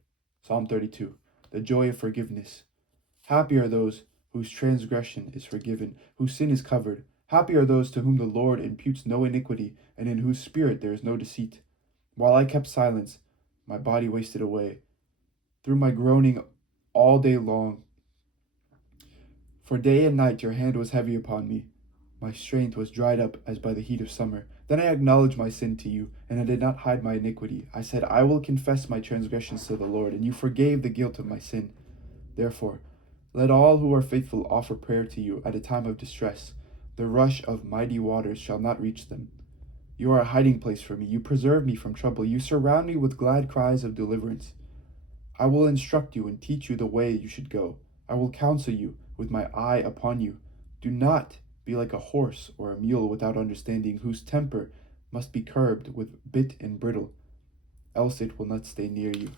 Psalm 32. The joy of forgiveness. Happy are those whose transgression is forgiven, whose sin is covered. Happy are those to whom the Lord imputes no iniquity, and in whose spirit there is no deceit. While I kept silence, my body wasted away, through my groaning all day long. For day and night your hand was heavy upon me. My strength was dried up as by the heat of summer. Then I acknowledged my sin to you, and I did not hide my iniquity. I said, I will confess my transgressions to the Lord, and you forgave the guilt of my sin. Therefore, let all who are faithful offer prayer to you at a time of distress. The rush of mighty waters shall not reach them. You are a hiding place for me. You preserve me from trouble. You surround me with glad cries of deliverance. I will instruct you and teach you the way you should go. I will counsel you with my eye upon you. Do not be like a horse or a mule without understanding, whose temper must be curbed with bit and bridle, else it will not stay near you.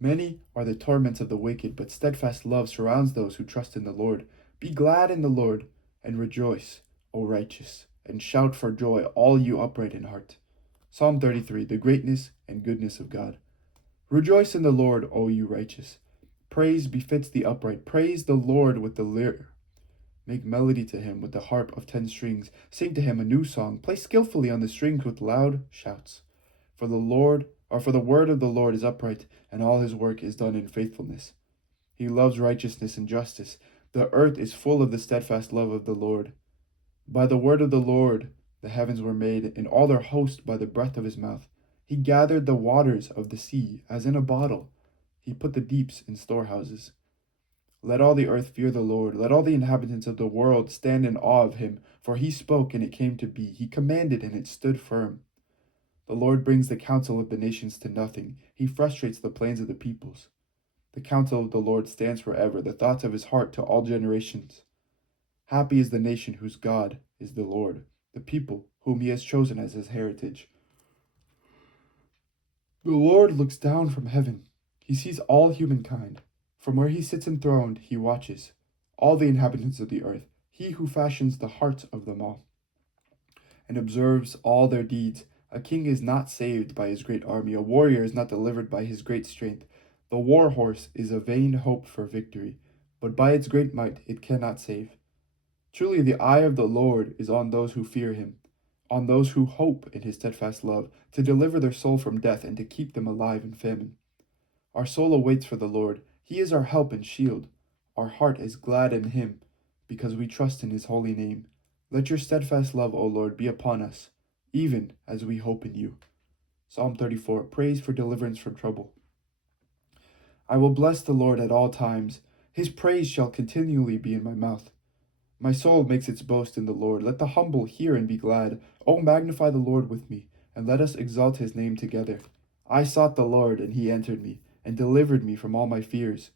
Many are the torments of the wicked, but steadfast love surrounds those who trust in the Lord. Be glad in the Lord, and rejoice, O righteous, and shout for joy, all you upright in heart. Psalm 33. The greatness and goodness of God. Rejoice in the Lord, O you righteous. Praise befits the upright. Praise the Lord with the lyre. Make melody to him with the harp of 10 strings. Sing to him a new song. Play skillfully on the strings with loud shouts. For the word of the Lord is upright, and all his work is done in faithfulness. He loves righteousness and justice. The earth is full of the steadfast love of the Lord. By the word of the Lord the heavens were made, and all their host by the breath of his mouth. He gathered the waters of the sea as in a bottle. He put the deeps in storehouses. Let all the earth fear the Lord. Let all the inhabitants of the world stand in awe of him. For he spoke, and it came to be. He commanded, and it stood firm. The Lord brings the counsel of the nations to nothing. He frustrates the plans of the peoples. The counsel of the Lord stands forever, the thoughts of his heart to all generations. Happy is the nation whose God is the Lord, the people whom he has chosen as his heritage. The Lord looks down from heaven. He sees all humankind. From where he sits enthroned, he watches all the inhabitants of the earth, he who fashions the hearts of them all, and observes all their deeds. A king is not saved by his great army. A warrior is not delivered by his great strength. The war horse is a vain hope for victory, but by its great might it cannot save. Truly the eye of the Lord is on those who fear him, on those who hope in his steadfast love, to deliver their soul from death and to keep them alive in famine. Our soul awaits for the Lord. He is our help and shield. Our heart is glad in him, because we trust in his holy name. Let your steadfast love, O Lord, be upon us, even as we hope in you. Psalm 34. Praise for deliverance from trouble. I will bless the Lord at all times. His praise shall continually be in my mouth. My soul makes its boast in the Lord. Let the humble hear and be glad. O magnify the Lord with me, and let us exalt his name together. I sought the Lord, and he answered me, and delivered me from all my fears.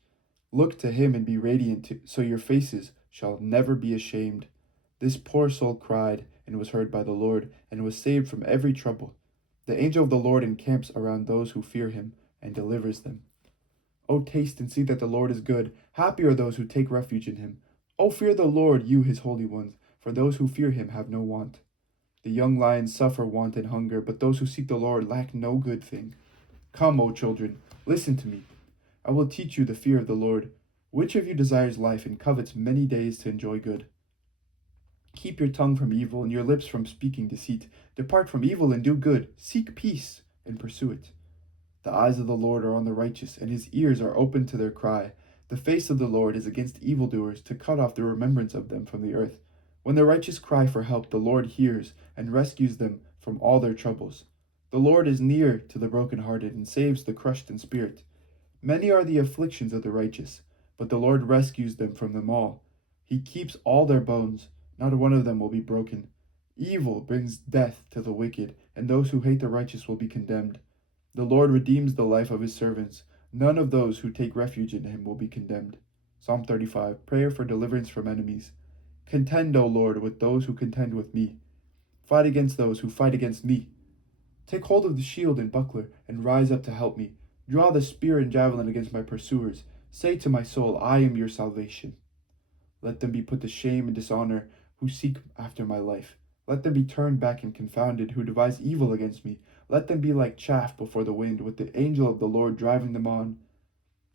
Look to him and be radiant, so your faces shall never be ashamed. This poor soul cried, and was heard by the Lord, and was saved from every trouble. The angel of the Lord encamps around those who fear him, and delivers them. O taste and see that the Lord is good. Happy are those who take refuge in him. O fear the Lord, you his holy ones, for those who fear him have no want. The young lions suffer want and hunger, but those who seek the Lord lack no good thing. Come, O children, listen to me. I will teach you the fear of the Lord. Which of you desires life and covets many days to enjoy good? Keep your tongue from evil and your lips from speaking deceit. Depart from evil and do good. Seek peace and pursue it. The eyes of the Lord are on the righteous, and his ears are open to their cry. The face of the Lord is against evildoers, to cut off the remembrance of them from the earth. When the righteous cry for help, the Lord hears and rescues them from all their troubles. The Lord is near to the brokenhearted and saves the crushed in spirit. Many are the afflictions of the righteous, but the Lord rescues them from them all. He keeps all their bones, not one of them will be broken. Evil brings death to the wicked, and those who hate the righteous will be condemned. The Lord redeems the life of his servants. None of those who take refuge in him will be condemned. Psalm 35. Prayer for deliverance from enemies. Contend, O Lord, with those who contend with me. Fight against those who fight against me. Take hold of the shield and buckler, and rise up to help me. Draw the spear and javelin against my pursuers. Say to my soul, I am your salvation. Let them be put to shame and dishonor who seek after my life. Let them be turned back and confounded who devise evil against me. Let them be like chaff before the wind, with the angel of the Lord driving them on.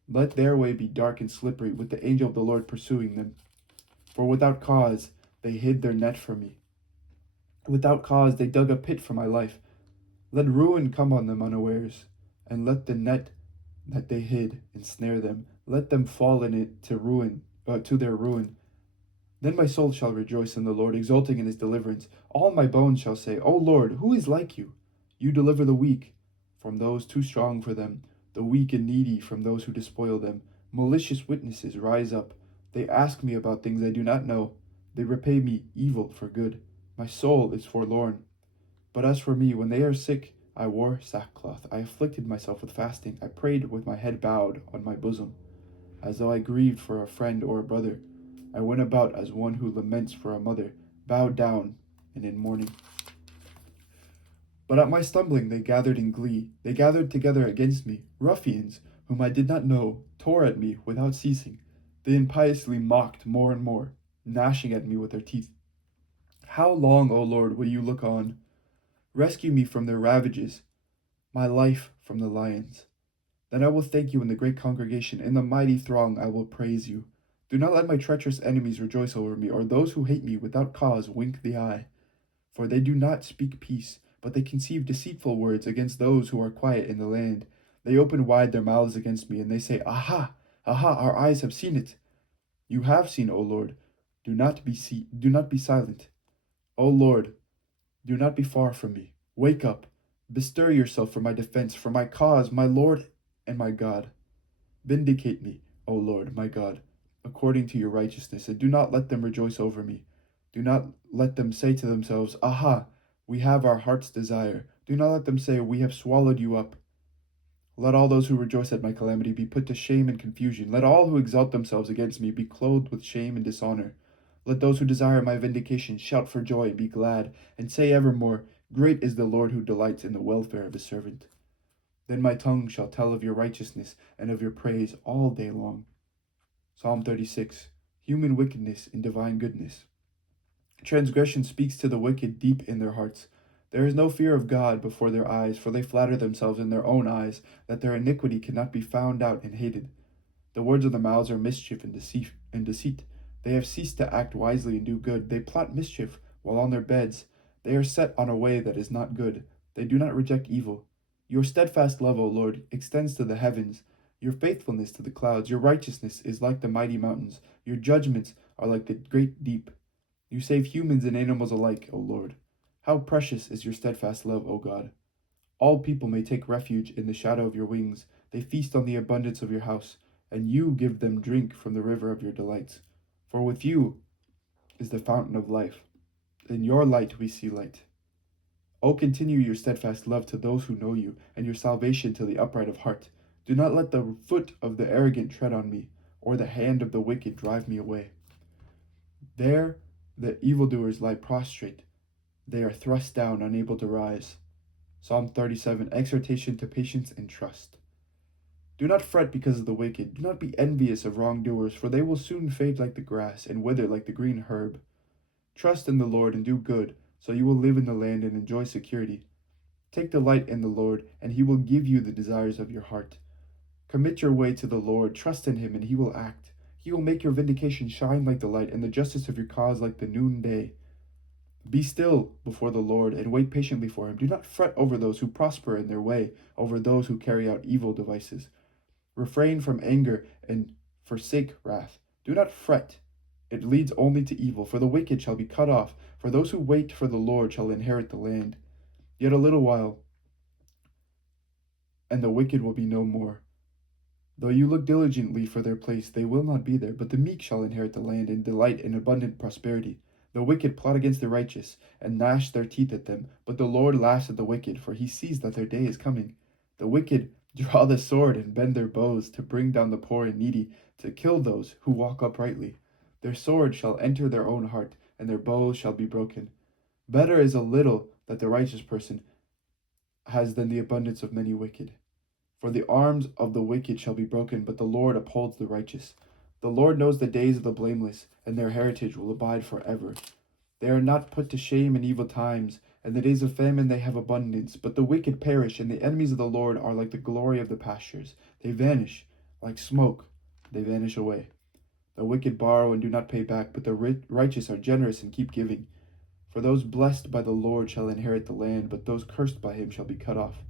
Let their way be dark and slippery, with the angel of the Lord pursuing them. For without cause they hid their net for me. Without cause they dug a pit for my life. Let ruin come on them unawares, and let the net that they hid ensnare them. Let them fall in it to their ruin. Then my soul shall rejoice in the Lord, exulting in his deliverance. All my bones shall say, O Lord, who is like you? You deliver the weak from those too strong for them, the weak and needy from those who despoil them. Malicious witnesses rise up. They ask me about things I do not know. They repay me evil for good. My soul is forlorn. But as for me, when they are sick, I wore sackcloth. I afflicted myself with fasting. I prayed with my head bowed on my bosom, as though I grieved for a friend or a brother. I went about as one who laments for a mother, bowed down and in mourning. But at my stumbling they gathered in glee. They gathered together against me. Ruffians, whom I did not know, tore at me without ceasing. They impiously mocked more and more, gnashing at me with their teeth. How long, O Lord, will you look on? Rescue me from their ravages, my life from the lions. Then I will thank you in the great congregation. In the mighty throng I will praise you. Do not let my treacherous enemies rejoice over me, or those who hate me without cause wink the eye. For they do not speak peace, but they conceive deceitful words against those who are quiet in the land. They open wide their mouths against me, and they say, Aha! Aha! Our eyes have seen it. You have seen, O Lord. Do not be silent. O Lord, do not be far from me. Wake up. Bestir yourself for my defense, for my cause, my Lord and my God. Vindicate me, O Lord, my God, according to your righteousness, and do not let them rejoice over me. Do not let them say to themselves, Aha, we have our heart's desire. Do not let them say, We have swallowed you up. Let all those who rejoice at my calamity be put to shame and confusion. Let all who exalt themselves against me be clothed with shame and dishonor. Let those who desire my vindication shout for joy and be glad, and say evermore, Great is the Lord who delights in the welfare of his servant. Then my tongue shall tell of your righteousness and of your praise all day long. Psalm 36. Human wickedness and divine goodness. Transgression speaks to the wicked deep in their hearts. There is no fear of God before their eyes, for they flatter themselves in their own eyes that their iniquity cannot be found out and hated. The words of their mouths are mischief and deceit. They have ceased to act wisely and do good. They plot mischief while on their beds. They are set on a way that is not good. They do not reject evil. Your steadfast love, O Lord, extends to the heavens, your faithfulness to the clouds. Your righteousness is like the mighty mountains. Your judgments are like the great deep. You save humans and animals alike, O Lord. How precious is your steadfast love, O God. All people may take refuge in the shadow of your wings. They feast on the abundance of your house, and you give them drink from the river of your delights. For with you is the fountain of life. In your light we see light. O continue your steadfast love to those who know you, and your salvation to the upright of heart. Do not let the foot of the arrogant tread on me, or the hand of the wicked drive me away. There the evildoers lie prostrate. They are thrust down, unable to rise. Psalm 37, exhortation to patience and trust. Do not fret because of the wicked. Do not be envious of wrongdoers, for they will soon fade like the grass and wither like the green herb. Trust in the Lord and do good, so you will live in the land and enjoy security. Take delight in the Lord, and he will give you the desires of your heart. Commit your way to the Lord, trust in him, and he will act. He will make your vindication shine like the light, and the justice of your cause like the noonday. Be still before the Lord, and wait patiently for him. Do not fret over those who prosper in their way, over those who carry out evil devices. Refrain from anger and forsake wrath. Do not fret. It leads only to evil, for the wicked shall be cut off, for those who wait for the Lord shall inherit the land. Yet a little while, and the wicked will be no more. Though you look diligently for their place, they will not be there, but the meek shall inherit the land and delight in abundant prosperity. The wicked plot against the righteous, and gnash their teeth at them, but the Lord laughs at the wicked, for he sees that their day is coming. The wicked draw the sword and bend their bows to bring down the poor and needy, to kill those who walk uprightly. Their sword shall enter their own heart, and their bows shall be broken. Better is a little that the righteous person has than the abundance of many wicked. For the arms of the wicked shall be broken, but the Lord upholds the righteous. The Lord knows the days of the blameless, and their heritage will abide forever. They are not put to shame in evil times. In the days of famine they have abundance. But the wicked perish, and the enemies of the Lord are like the glory of the pastures. They vanish like smoke. They vanish away. The wicked borrow and do not pay back, but the righteous are generous and keep giving. For those blessed by the Lord shall inherit the land, but those cursed by him shall be cut off.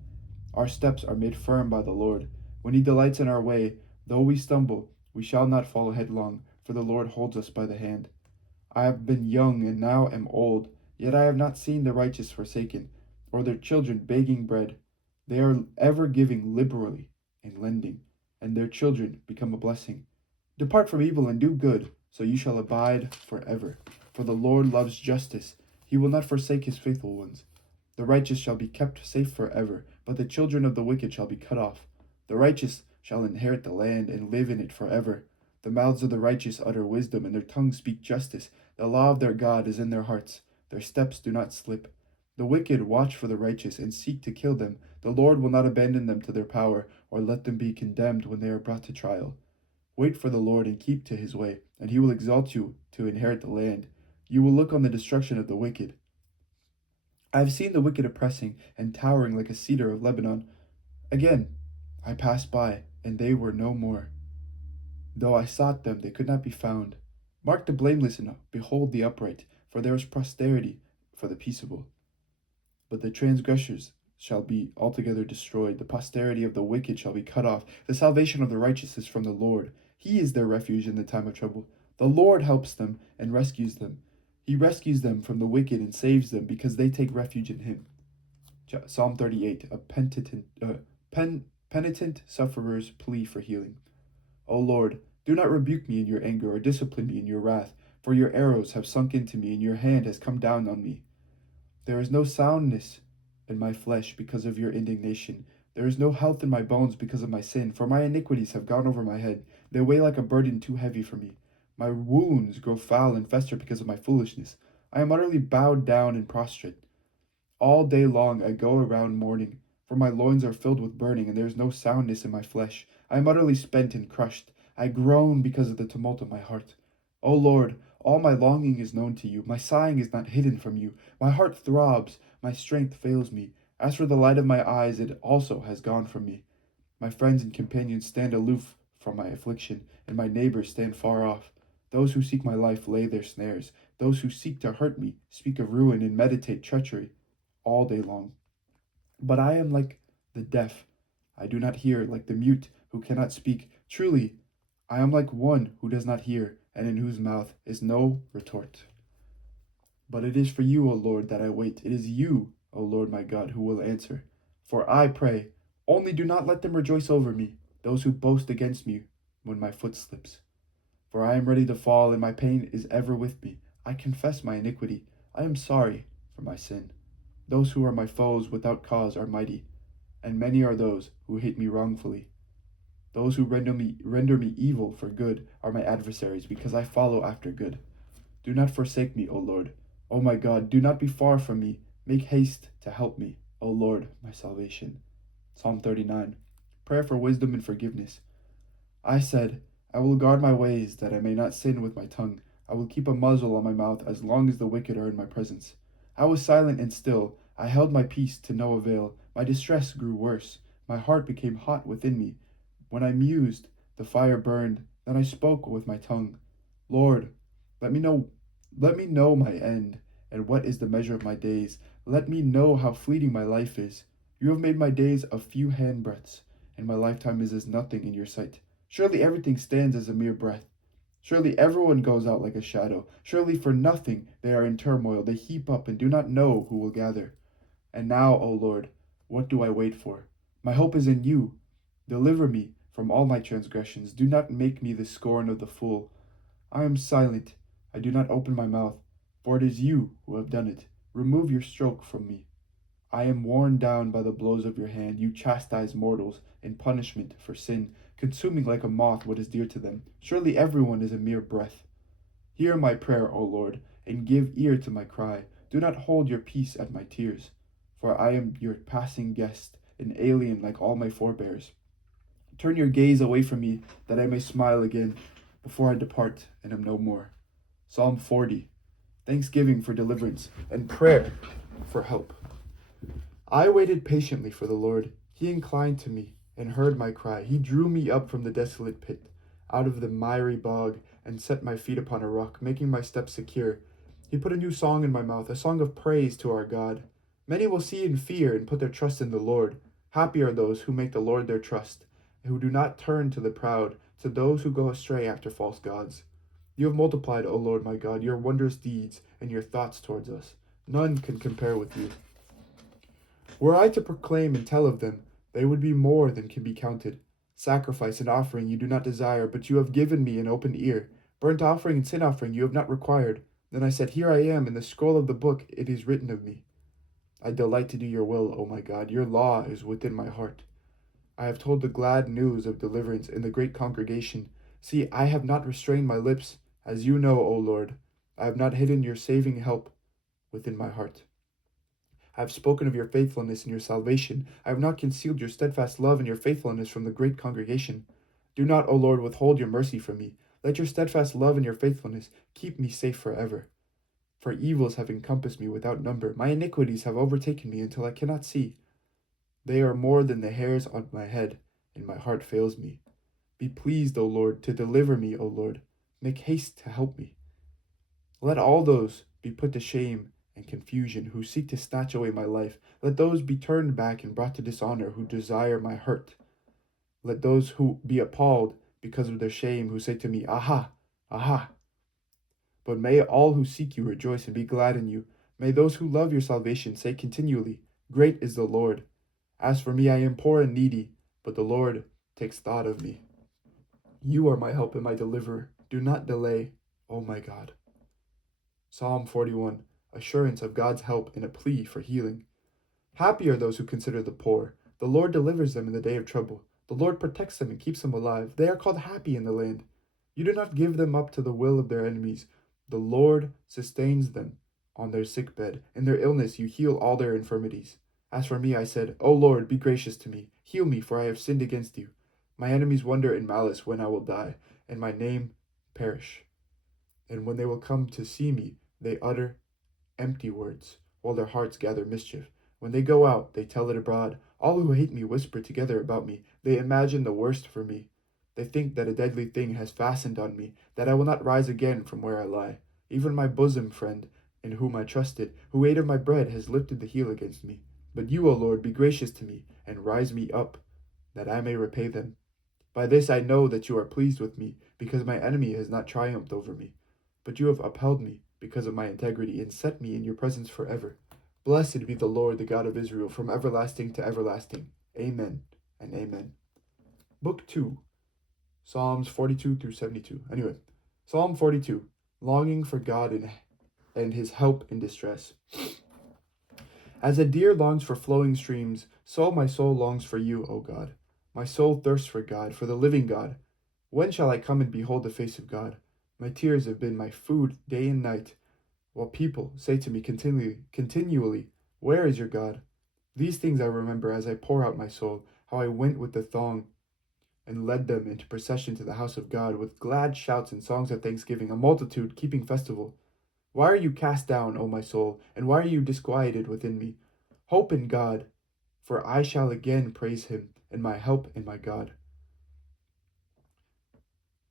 Our steps are made firm by the Lord. When he delights in our way, though we stumble, we shall not fall headlong, for the Lord holds us by the hand. I have been young and now am old, yet I have not seen the righteous forsaken, or their children begging bread. They are ever giving liberally and lending, and their children become a blessing. Depart from evil and do good, so you shall abide forever. For the Lord loves justice. He will not forsake his faithful ones. The righteous shall be kept safe forever, but the children of the wicked shall be cut off. The righteous shall inherit the land and live in it forever. The mouths of the righteous utter wisdom, and their tongues speak justice. The law of their God is in their hearts. Their steps do not slip. The wicked watch for the righteous and seek to kill them. The Lord will not abandon them to their power, or let them be condemned when they are brought to trial. Wait for the Lord and keep to his way, and he will exalt you to inherit the land. You will look on the destruction of the wicked. I have seen the wicked oppressing and towering like a cedar of Lebanon. Again, I passed by, and they were no more. Though I sought them, they could not be found. Mark the blameless and behold the upright, for there is prosperity for the peaceable. But the transgressors shall be altogether destroyed. The posterity of the wicked shall be cut off. The salvation of the righteous is from the Lord. He is their refuge in the time of trouble. The Lord helps them and rescues them. He rescues them from the wicked and saves them because they take refuge in him. Psalm 38, a penitent sufferer's plea for healing. O Lord, do not rebuke me in your anger or discipline me in your wrath, for your arrows have sunk into me and your hand has come down on me. There is no soundness in my flesh because of your indignation. There is no health in my bones because of my sin, for my iniquities have gone over my head. They weigh like a burden too heavy for me. My wounds grow foul and fester because of my foolishness. I am utterly bowed down and prostrate. All day long I go around mourning, for my loins are filled with burning, and there is no soundness in my flesh. I am utterly spent and crushed. I groan because of the tumult of my heart. O Lord, all my longing is known to you. My sighing is not hidden from you. My heart throbs. My strength fails me. As for the light of my eyes, it also has gone from me. My friends and companions stand aloof from my affliction, and my neighbors stand far off. Those who seek my life lay their snares. Those who seek to hurt me speak of ruin and meditate treachery all day long. But I am like the deaf. I do not hear, like the mute who cannot speak. Truly, I am like one who does not hear, and in whose mouth is no retort. But it is for you, O Lord, that I wait. It is you, O Lord my God, who will answer. For I pray, only do not let them rejoice over me, those who boast against me when my foot slips. For I am ready to fall, and my pain is ever with me. I confess my iniquity. I am sorry for my sin. Those who are my foes without cause are mighty, and many are those who hate me wrongfully. Those who render me evil for good are my adversaries, because I follow after good. Do not forsake me, O Lord. O my God, do not be far from me. Make haste to help me, O Lord, my salvation. Psalm 39. Prayer for wisdom and forgiveness. I said, I will guard my ways, that I may not sin with my tongue. I will keep a muzzle on my mouth as long as the wicked are in my presence. I was silent and still. I held my peace to no avail. My distress grew worse. My heart became hot within me. When I mused, the fire burned. Then I spoke with my tongue. Lord, let me know my end, and what is the measure of my days. Let me know how fleeting my life is. You have made my days a few handbreadths, and my lifetime is as nothing in your sight. Surely everything stands as a mere breath. Surely everyone goes out like a shadow. Surely for nothing they are in turmoil. They heap up and do not know who will gather. And now, O Lord, what do I wait for? My hope is in you. Deliver me from all my transgressions. Do not make me the scorn of the fool. I am silent. I do not open my mouth, for it is you who have done it. Remove your stroke from me. I am worn down by the blows of your hand. You chastise mortals in punishment for sin, consuming like a moth what is dear to them. Surely everyone is a mere breath. Hear my prayer, O Lord, and give ear to my cry. Do not hold your peace at my tears, for I am your passing guest, an alien like all my forebears. Turn your gaze away from me, that I may smile again before I depart and am no more. Psalm 40. Thanksgiving for deliverance and prayer for help. I waited patiently for the Lord. He inclined to me and heard my cry. He drew me up from the desolate pit, out of the miry bog, and set my feet upon a rock, making my steps secure. He put a new song in my mouth, a song of praise to our God. Many will see and fear and put their trust in the Lord. Happy are those who make the Lord their trust, who do not turn to the proud, to those who go astray after false gods. You have multiplied, O Lord my God, your wondrous deeds and your thoughts towards us. None can compare with you. Were I to proclaim and tell of them, they would be more than can be counted. Sacrifice and offering you do not desire, but you have given me an open ear. Burnt offering and sin offering you have not required. Then I said, Here I am, in the scroll of the book it is written of me. I delight to do your will, O my God. Your law is within my heart. I have told the glad news of deliverance in the great congregation. See, I have not restrained my lips, as you know, O Lord. I have not hidden your saving help within my heart. I have spoken of your faithfulness and your salvation. I have not concealed your steadfast love and your faithfulness from the great congregation. Do not, O Lord, withhold your mercy from me. Let your steadfast love and your faithfulness keep me safe forever. For evils have encompassed me without number. My iniquities have overtaken me until I cannot see. They are more than the hairs on my head, and my heart fails me. Be pleased, O Lord, to deliver me, O Lord. Make haste to help me. Let all those be put to shame and confusion who seek to snatch away my life. Let those be turned back and brought to dishonor who desire my hurt. Let those who be appalled because of their shame who say to me, Aha, aha. But may all who seek you rejoice and be glad in you. May those who love your salvation say continually, Great is the Lord. As for me, I am poor and needy, but the Lord takes thought of me. You are my help and my deliverer. Do not delay, O my God. Psalm 41. Assurance of God's help and a plea for healing. Happy are those who consider the poor. The Lord delivers them in the day of trouble. The Lord protects them and keeps them alive. They are called happy in the land. You do not give them up to the will of their enemies. The Lord sustains them on their sick bed. In their illness you heal all their infirmities. As for me, I said, O Lord, be gracious to me. Heal me, for I have sinned against you. My enemies wonder in malice when I will die, and my name perish. And when they will come to see me, they utter empty words, while their hearts gather mischief. When they go out, they tell it abroad. All who hate me whisper together about me. They imagine the worst for me. They think that a deadly thing has fastened on me, that I will not rise again from where I lie. Even my bosom friend, in whom I trusted, who ate of my bread, has lifted the heel against me. But you, O Lord, be gracious to me, and rise me up, that I may repay them. By this I know that you are pleased with me, because my enemy has not triumphed over me. But you have upheld me because of my integrity, and set me in your presence forever. Blessed be the Lord, the God of Israel, from everlasting to everlasting. Amen and amen. Book 2, Psalms 42 through 72. Anyway, Psalm 42, longing for God and his help in distress. As a deer longs for flowing streams, so my soul longs for you, O God. My soul thirsts for God, for the living God. When shall I come and behold the face of God? My tears have been my food day and night, while people say to me continually, Where is your God? These things I remember as I pour out my soul, how I went with the throng and led them into procession to the house of God with glad shouts and songs of thanksgiving, a multitude keeping festival. Why are you cast down, O my soul, and why are you disquieted within me? Hope in God, for I shall again praise him, and my help in my God.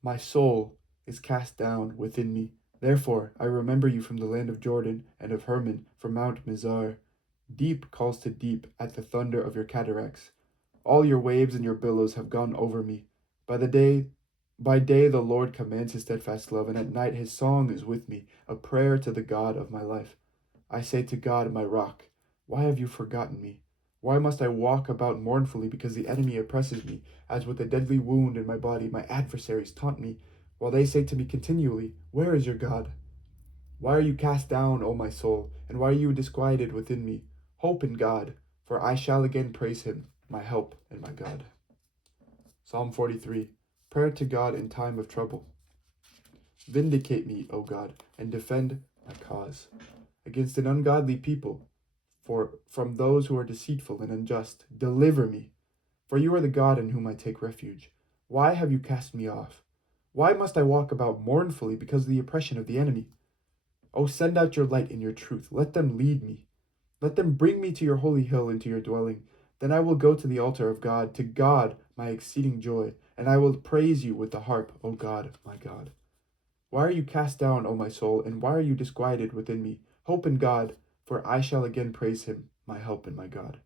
My soul is cast down within me. Therefore I remember you from the land of Jordan, and of Hermon from Mount Mizar. Deep calls to deep at the thunder of your cataracts. All your waves and your billows have gone over me. By day the Lord commands his steadfast love, and at night his song is with me, a prayer to the God of my life. I say to God, my rock, why have you forgotten me? Why must I walk about mournfully because the enemy oppresses me? As with a deadly wound in my body, my adversaries taunt me, while they say to me continually, Where is your God? Why are you cast down, O my soul, and why are you disquieted within me? Hope in God, for I shall again praise him, my help and my God. Psalm 43. Prayer to God in time of trouble. Vindicate me, O God, and defend my cause against an ungodly people, for from those who are deceitful and unjust. Deliver me, For you are the God in whom I take refuge. Why have you cast me off? Why must I walk about mournfully because of the oppression of the enemy? O send out your light and your truth. Let them lead me. Let them bring me to your holy hill and to your dwelling. Then I will go to the altar of God, to God my exceeding joy, and I will praise you with the harp, O God, my God. Why are you cast down, O my soul, and why are you disquieted within me? Hope in God, for I shall again praise him, my help and my God.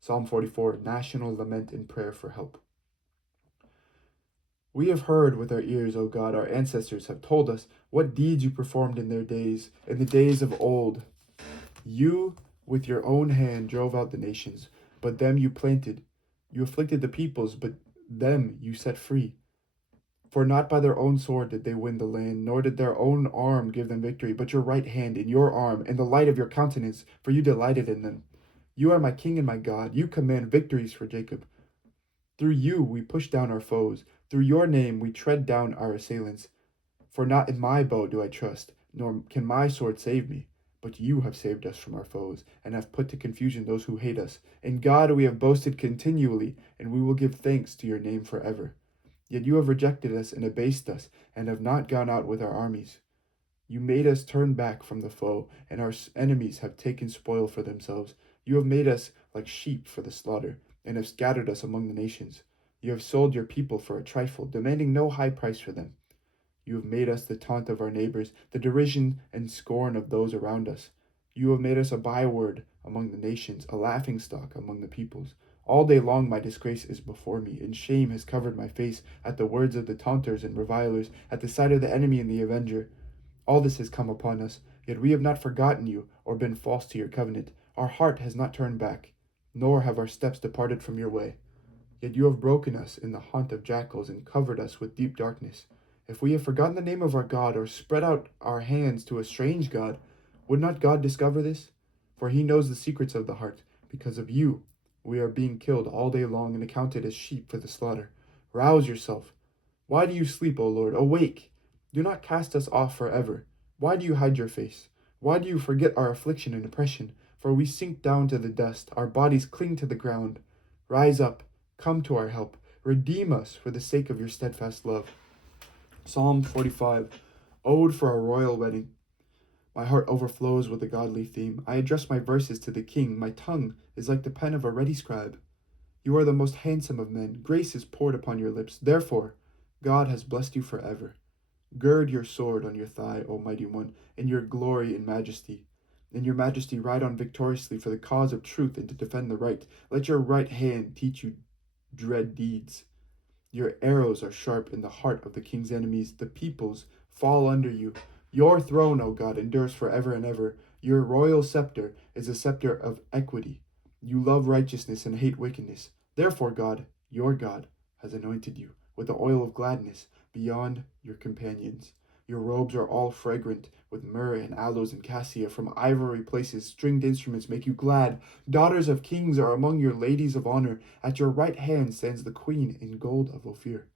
Psalm 44, National Lament and Prayer for Help. We have heard with our ears, O God, our ancestors have told us what deeds you performed in the days of old. You, with your own hand, drove out the nations, but them you planted. You afflicted the peoples, but them you set free. For not by their own sword did they win the land, nor did their own arm give them victory, but your right hand and your arm, and the light of your countenance, for you delighted in them. You are my king and my God. You command victories for Jacob. Through you we push down our foes. Through your name we tread down our assailants. For not in my bow do I trust, nor can my sword save me. But you have saved us from our foes, and have put to confusion those who hate us. In God we have boasted continually, and we will give thanks to your name forever. Yet you have rejected us and abased us, and have not gone out with our armies. You made us turn back from the foe, and our enemies have taken spoil for themselves. You have made us like sheep for the slaughter, and have scattered us among the nations. You have sold your people for a trifle, demanding no high price for them. You have made us the taunt of our neighbors, the derision and scorn of those around us. You have made us a byword among the nations, a laughingstock among the peoples. All day long my disgrace is before me, and shame has covered my face at the words of the taunters and revilers, at the sight of the enemy and the avenger. All this has come upon us, yet we have not forgotten you, or been false to your covenant. Our heart has not turned back, nor have our steps departed from your way. Yet you have broken us in the haunt of jackals, and covered us with deep darkness. If we have forgotten the name of our God, or spread out our hands to a strange God, would not God discover this? For he knows the secrets of the heart. Because of you, we are being killed all day long and accounted as sheep for the slaughter. Rouse yourself. Why do you sleep, O Lord? Awake! Do not cast us off forever. Why do you hide your face? Why do you forget our affliction and oppression? For we sink down to the dust, our bodies cling to the ground. Rise up, come to our help. Redeem us for the sake of your steadfast love. Psalm 45, Ode for a Royal Wedding. My heart overflows with a godly theme. I address my verses to the king. My tongue is like the pen of a ready scribe. You are the most handsome of men. Grace is poured upon your lips. Therefore, God has blessed you forever. Gird your sword on your thigh, O mighty one, in your glory and majesty. In your majesty ride on victoriously for the cause of truth and to defend the right. Let your right hand teach you dread deeds. Your arrows are sharp in the heart of the king's enemies. The peoples fall under you. Your throne, O God, endures forever and ever. Your royal scepter is a scepter of equity. You love righteousness and hate wickedness. Therefore, God, your God, has anointed you with the oil of gladness beyond your companions. Your robes are all fragrant with myrrh and aloes and cassia. From ivory places, stringed instruments make you glad. Daughters of kings are among your ladies of honor. At your right hand stands the queen in gold of Ophir.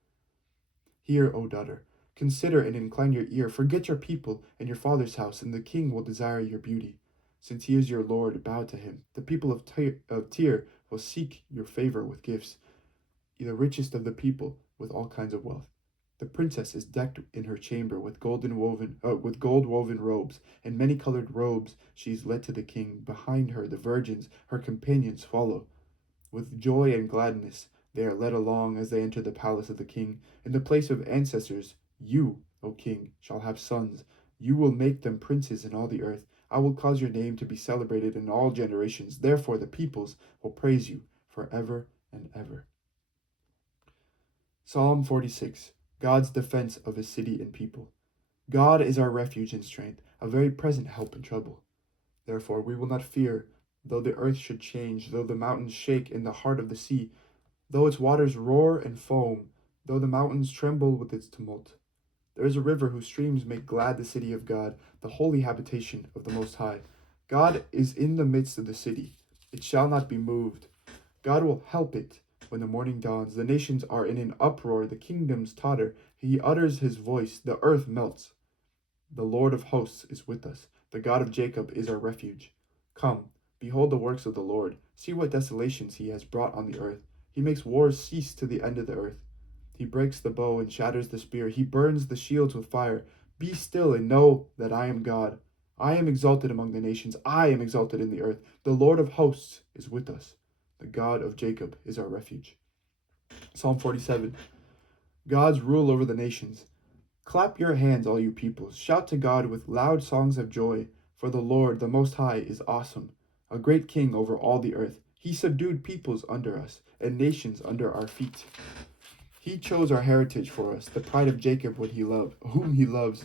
Hear, O daughter, consider and incline your ear. Forget your people and your father's house, and the king will desire your beauty. Since he is your Lord, bow to him. The people of Tyre will seek your favor with gifts, the richest of the people with all kinds of wealth. The princess is decked in her chamber with gold woven robes, and many-colored robes she is led to the king. Behind her the virgins, her companions, follow. With joy and gladness they are led along as they enter the palace of the king. In the place of ancestors, you, O king, shall have sons. You will make them princes in all the earth. I will cause your name to be celebrated in all generations. Therefore the peoples will praise you forever and ever. Psalm 46, God's defense of his city and people. God is our refuge and strength, a very present help in trouble. Therefore we will not fear, though the earth should change, though the mountains shake in the heart of the sea, though its waters roar and foam, though the mountains tremble with its tumult. There is a river whose streams make glad the city of God, the holy habitation of the Most High. God is in the midst of the city. It shall not be moved. God will help it when the morning dawns. The nations are in an uproar. The kingdoms totter. He utters his voice. The earth melts. The Lord of hosts is with us. The God of Jacob is our refuge. Come, behold the works of the Lord. See what desolations he has brought on the earth. He makes wars cease to the end of the earth. He breaks the bow and shatters the spear. He burns the shields with fire. Be still and know that I am God. I am exalted among the nations. I am exalted in the earth. The Lord of hosts is with us. The God of Jacob is our refuge. Psalm 47. God's rule over the nations. Clap your hands, all you peoples. Shout to God with loud songs of joy. For the Lord, the Most High, is awesome, a great king over all the earth. He subdued peoples under us and nations under our feet. He chose our heritage for us, the pride of Jacob, whom he loves.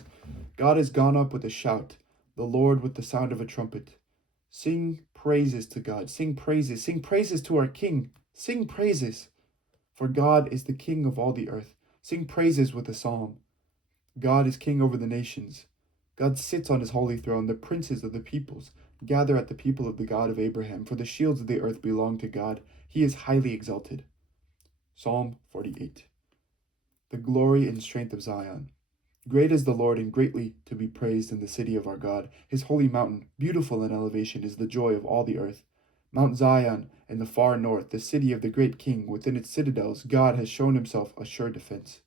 God has gone up with a shout, the Lord with the sound of a trumpet. Sing praises to God. Sing praises to our King. Sing praises. For God is the King of all the earth. Sing praises with a psalm. God is king over the nations. God sits on his holy throne. The princes of the peoples gather at the people of the God of Abraham, for the shields of the earth belong to God. He is highly exalted. Psalm 48. The glory and strength of Zion. Great is the Lord and greatly to be praised in the city of our God. His holy mountain, beautiful in elevation, is the joy of all the earth. Mount Zion in the far north, the city of the great king, within its citadels, God has shown himself a sure defense.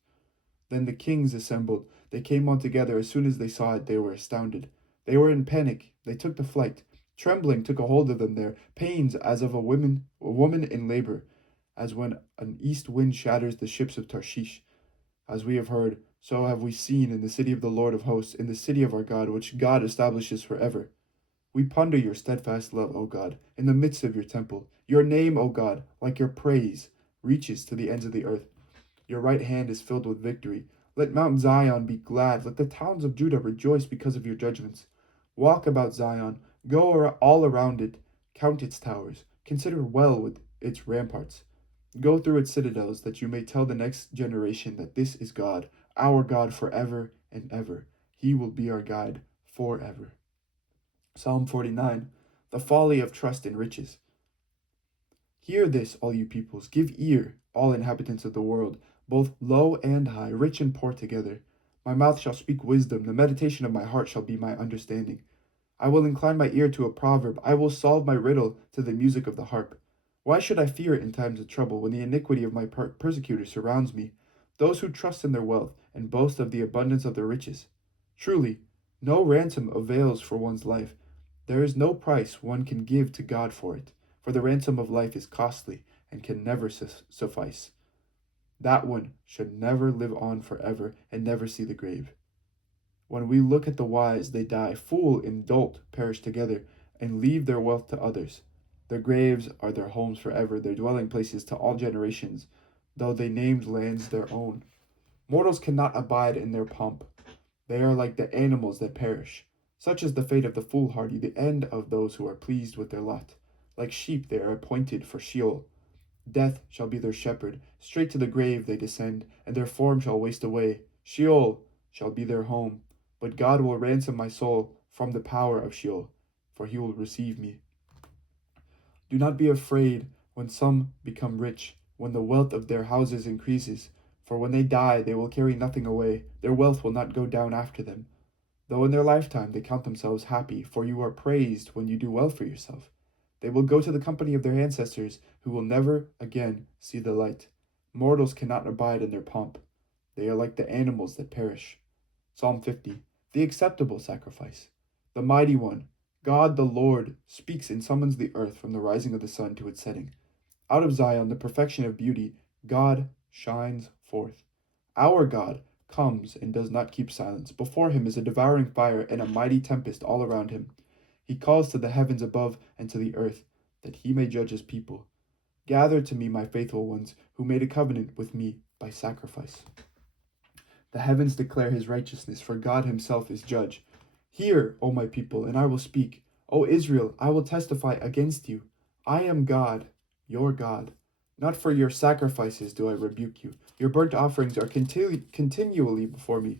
Then the kings assembled. They came all together. As soon as they saw it, they were astounded. They were in panic. They took to flight. Trembling took a hold of them there, pains as of a woman in labor, as when an east wind shatters the ships of Tarshish. As we have heard, so have we seen in the city of the Lord of hosts, in the city of our God, which God establishes forever. We ponder your steadfast love, O God, in the midst of your temple. Your name, O God, like your praise, reaches to the ends of the earth. Your right hand is filled with victory. Let Mount Zion be glad. Let the towns of Judah rejoice because of your judgments. Walk about Zion. Go all around it. Count its towers. Consider well with its ramparts. Go through its citadels, that you may tell the next generation that this is God, our God forever and ever. He will be our guide forever. Psalm 49. The folly of trust in riches. Hear this, all you peoples. Give ear, all inhabitants of the world, both low and high, rich and poor together. My mouth shall speak wisdom. The meditation of my heart shall be my understanding. I will incline my ear to a proverb. I will solve my riddle to the music of the harp. Why should I fear in times of trouble, when the iniquity of my persecutor surrounds me, those who trust in their wealth and boast of the abundance of their riches? Truly, no ransom avails for one's life. There is no price one can give to God for it, for the ransom of life is costly and can never suffice. That one should never live on forever and never see the grave. When we look at the wise, they die. Fool and dolt perish together and leave their wealth to others. Their graves are their homes forever, their dwelling places to all generations, though they named lands their own. Mortals cannot abide in their pomp. They are like the animals that perish. Such is the fate of the foolhardy, the end of those who are pleased with their lot. Like sheep they are appointed for Sheol. Death shall be their shepherd. Straight to the grave they descend, and their form shall waste away. Sheol shall be their home. But God will ransom my soul from the power of Sheol, for he will receive me. Do not be afraid when some become rich, when the wealth of their houses increases, for when they die they will carry nothing away. Their wealth will not go down after them. Though in their lifetime they count themselves happy, for you are praised when you do well for yourself. They will go to the company of their ancestors, who will never again see the light. Mortals cannot abide in their pomp. They are like the animals that perish. Psalm 50. The acceptable sacrifice. The mighty one, God the Lord, speaks and summons the earth from the rising of the sun to its setting. Out of Zion, the perfection of beauty, God shines forth. Our God comes and does not keep silence. Before him is a devouring fire and a mighty tempest all around him. He calls to the heavens above and to the earth, that he may judge his people. Gather to me, my faithful ones, who made a covenant with me by sacrifice. The heavens declare his righteousness, for God himself is judge. Hear, O my people, and I will speak. O Israel, I will testify against you. I am God, your God. Not for your sacrifices do I rebuke you. Your burnt offerings are continually before me.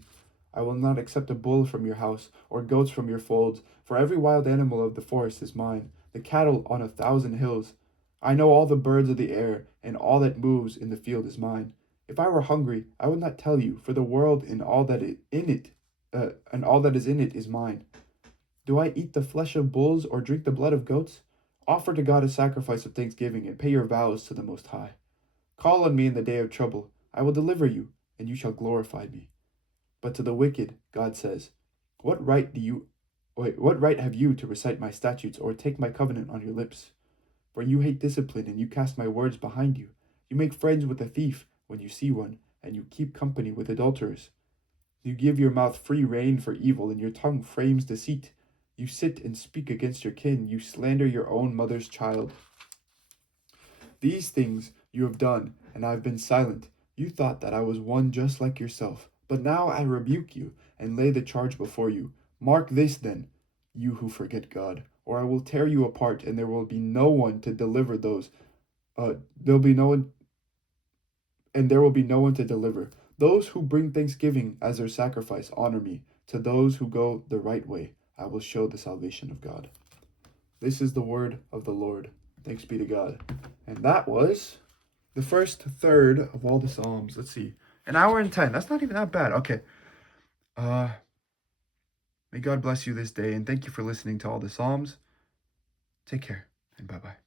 I will not accept a bull from your house, or goats from your folds, for every wild animal of the forest is mine, the cattle on 1,000 hills. I know all the birds of the air, and all that moves in the field is mine. If I were hungry, I would not tell you, for the world and all that is in it is mine. Do I eat the flesh of bulls or drink the blood of goats? Offer to God a sacrifice of thanksgiving and pay your vows to the Most High. Call on me in the day of trouble. I will deliver you, and you shall glorify me. But to the wicked, God says, What right what right have you to recite my statutes or take my covenant on your lips? For you hate discipline and you cast my words behind you. You make friends with a thief when you see one, and you keep company with adulterers. You give your mouth free rein for evil, and your tongue frames deceit. You sit and speak against your kin. You slander your own mother's child. These things you have done, and I have been silent. You thought that I was one just like yourself. But now I rebuke you and lay the charge before you. Mark this then, you who forget God, or I will tear you apart, and there will be no one to deliver those. There'll be no one, and there will be no one to deliver. Those who bring thanksgiving as their sacrifice honor me. To those who go the right way, I will show the salvation of God. This is the word of the Lord. Thanks be to God. And that was the first third of all the Psalms. Let's see. An hour and 10. That's not even that bad. Okay. May God bless you this day, and thank you for listening to all the Psalms. Take care, and bye-bye.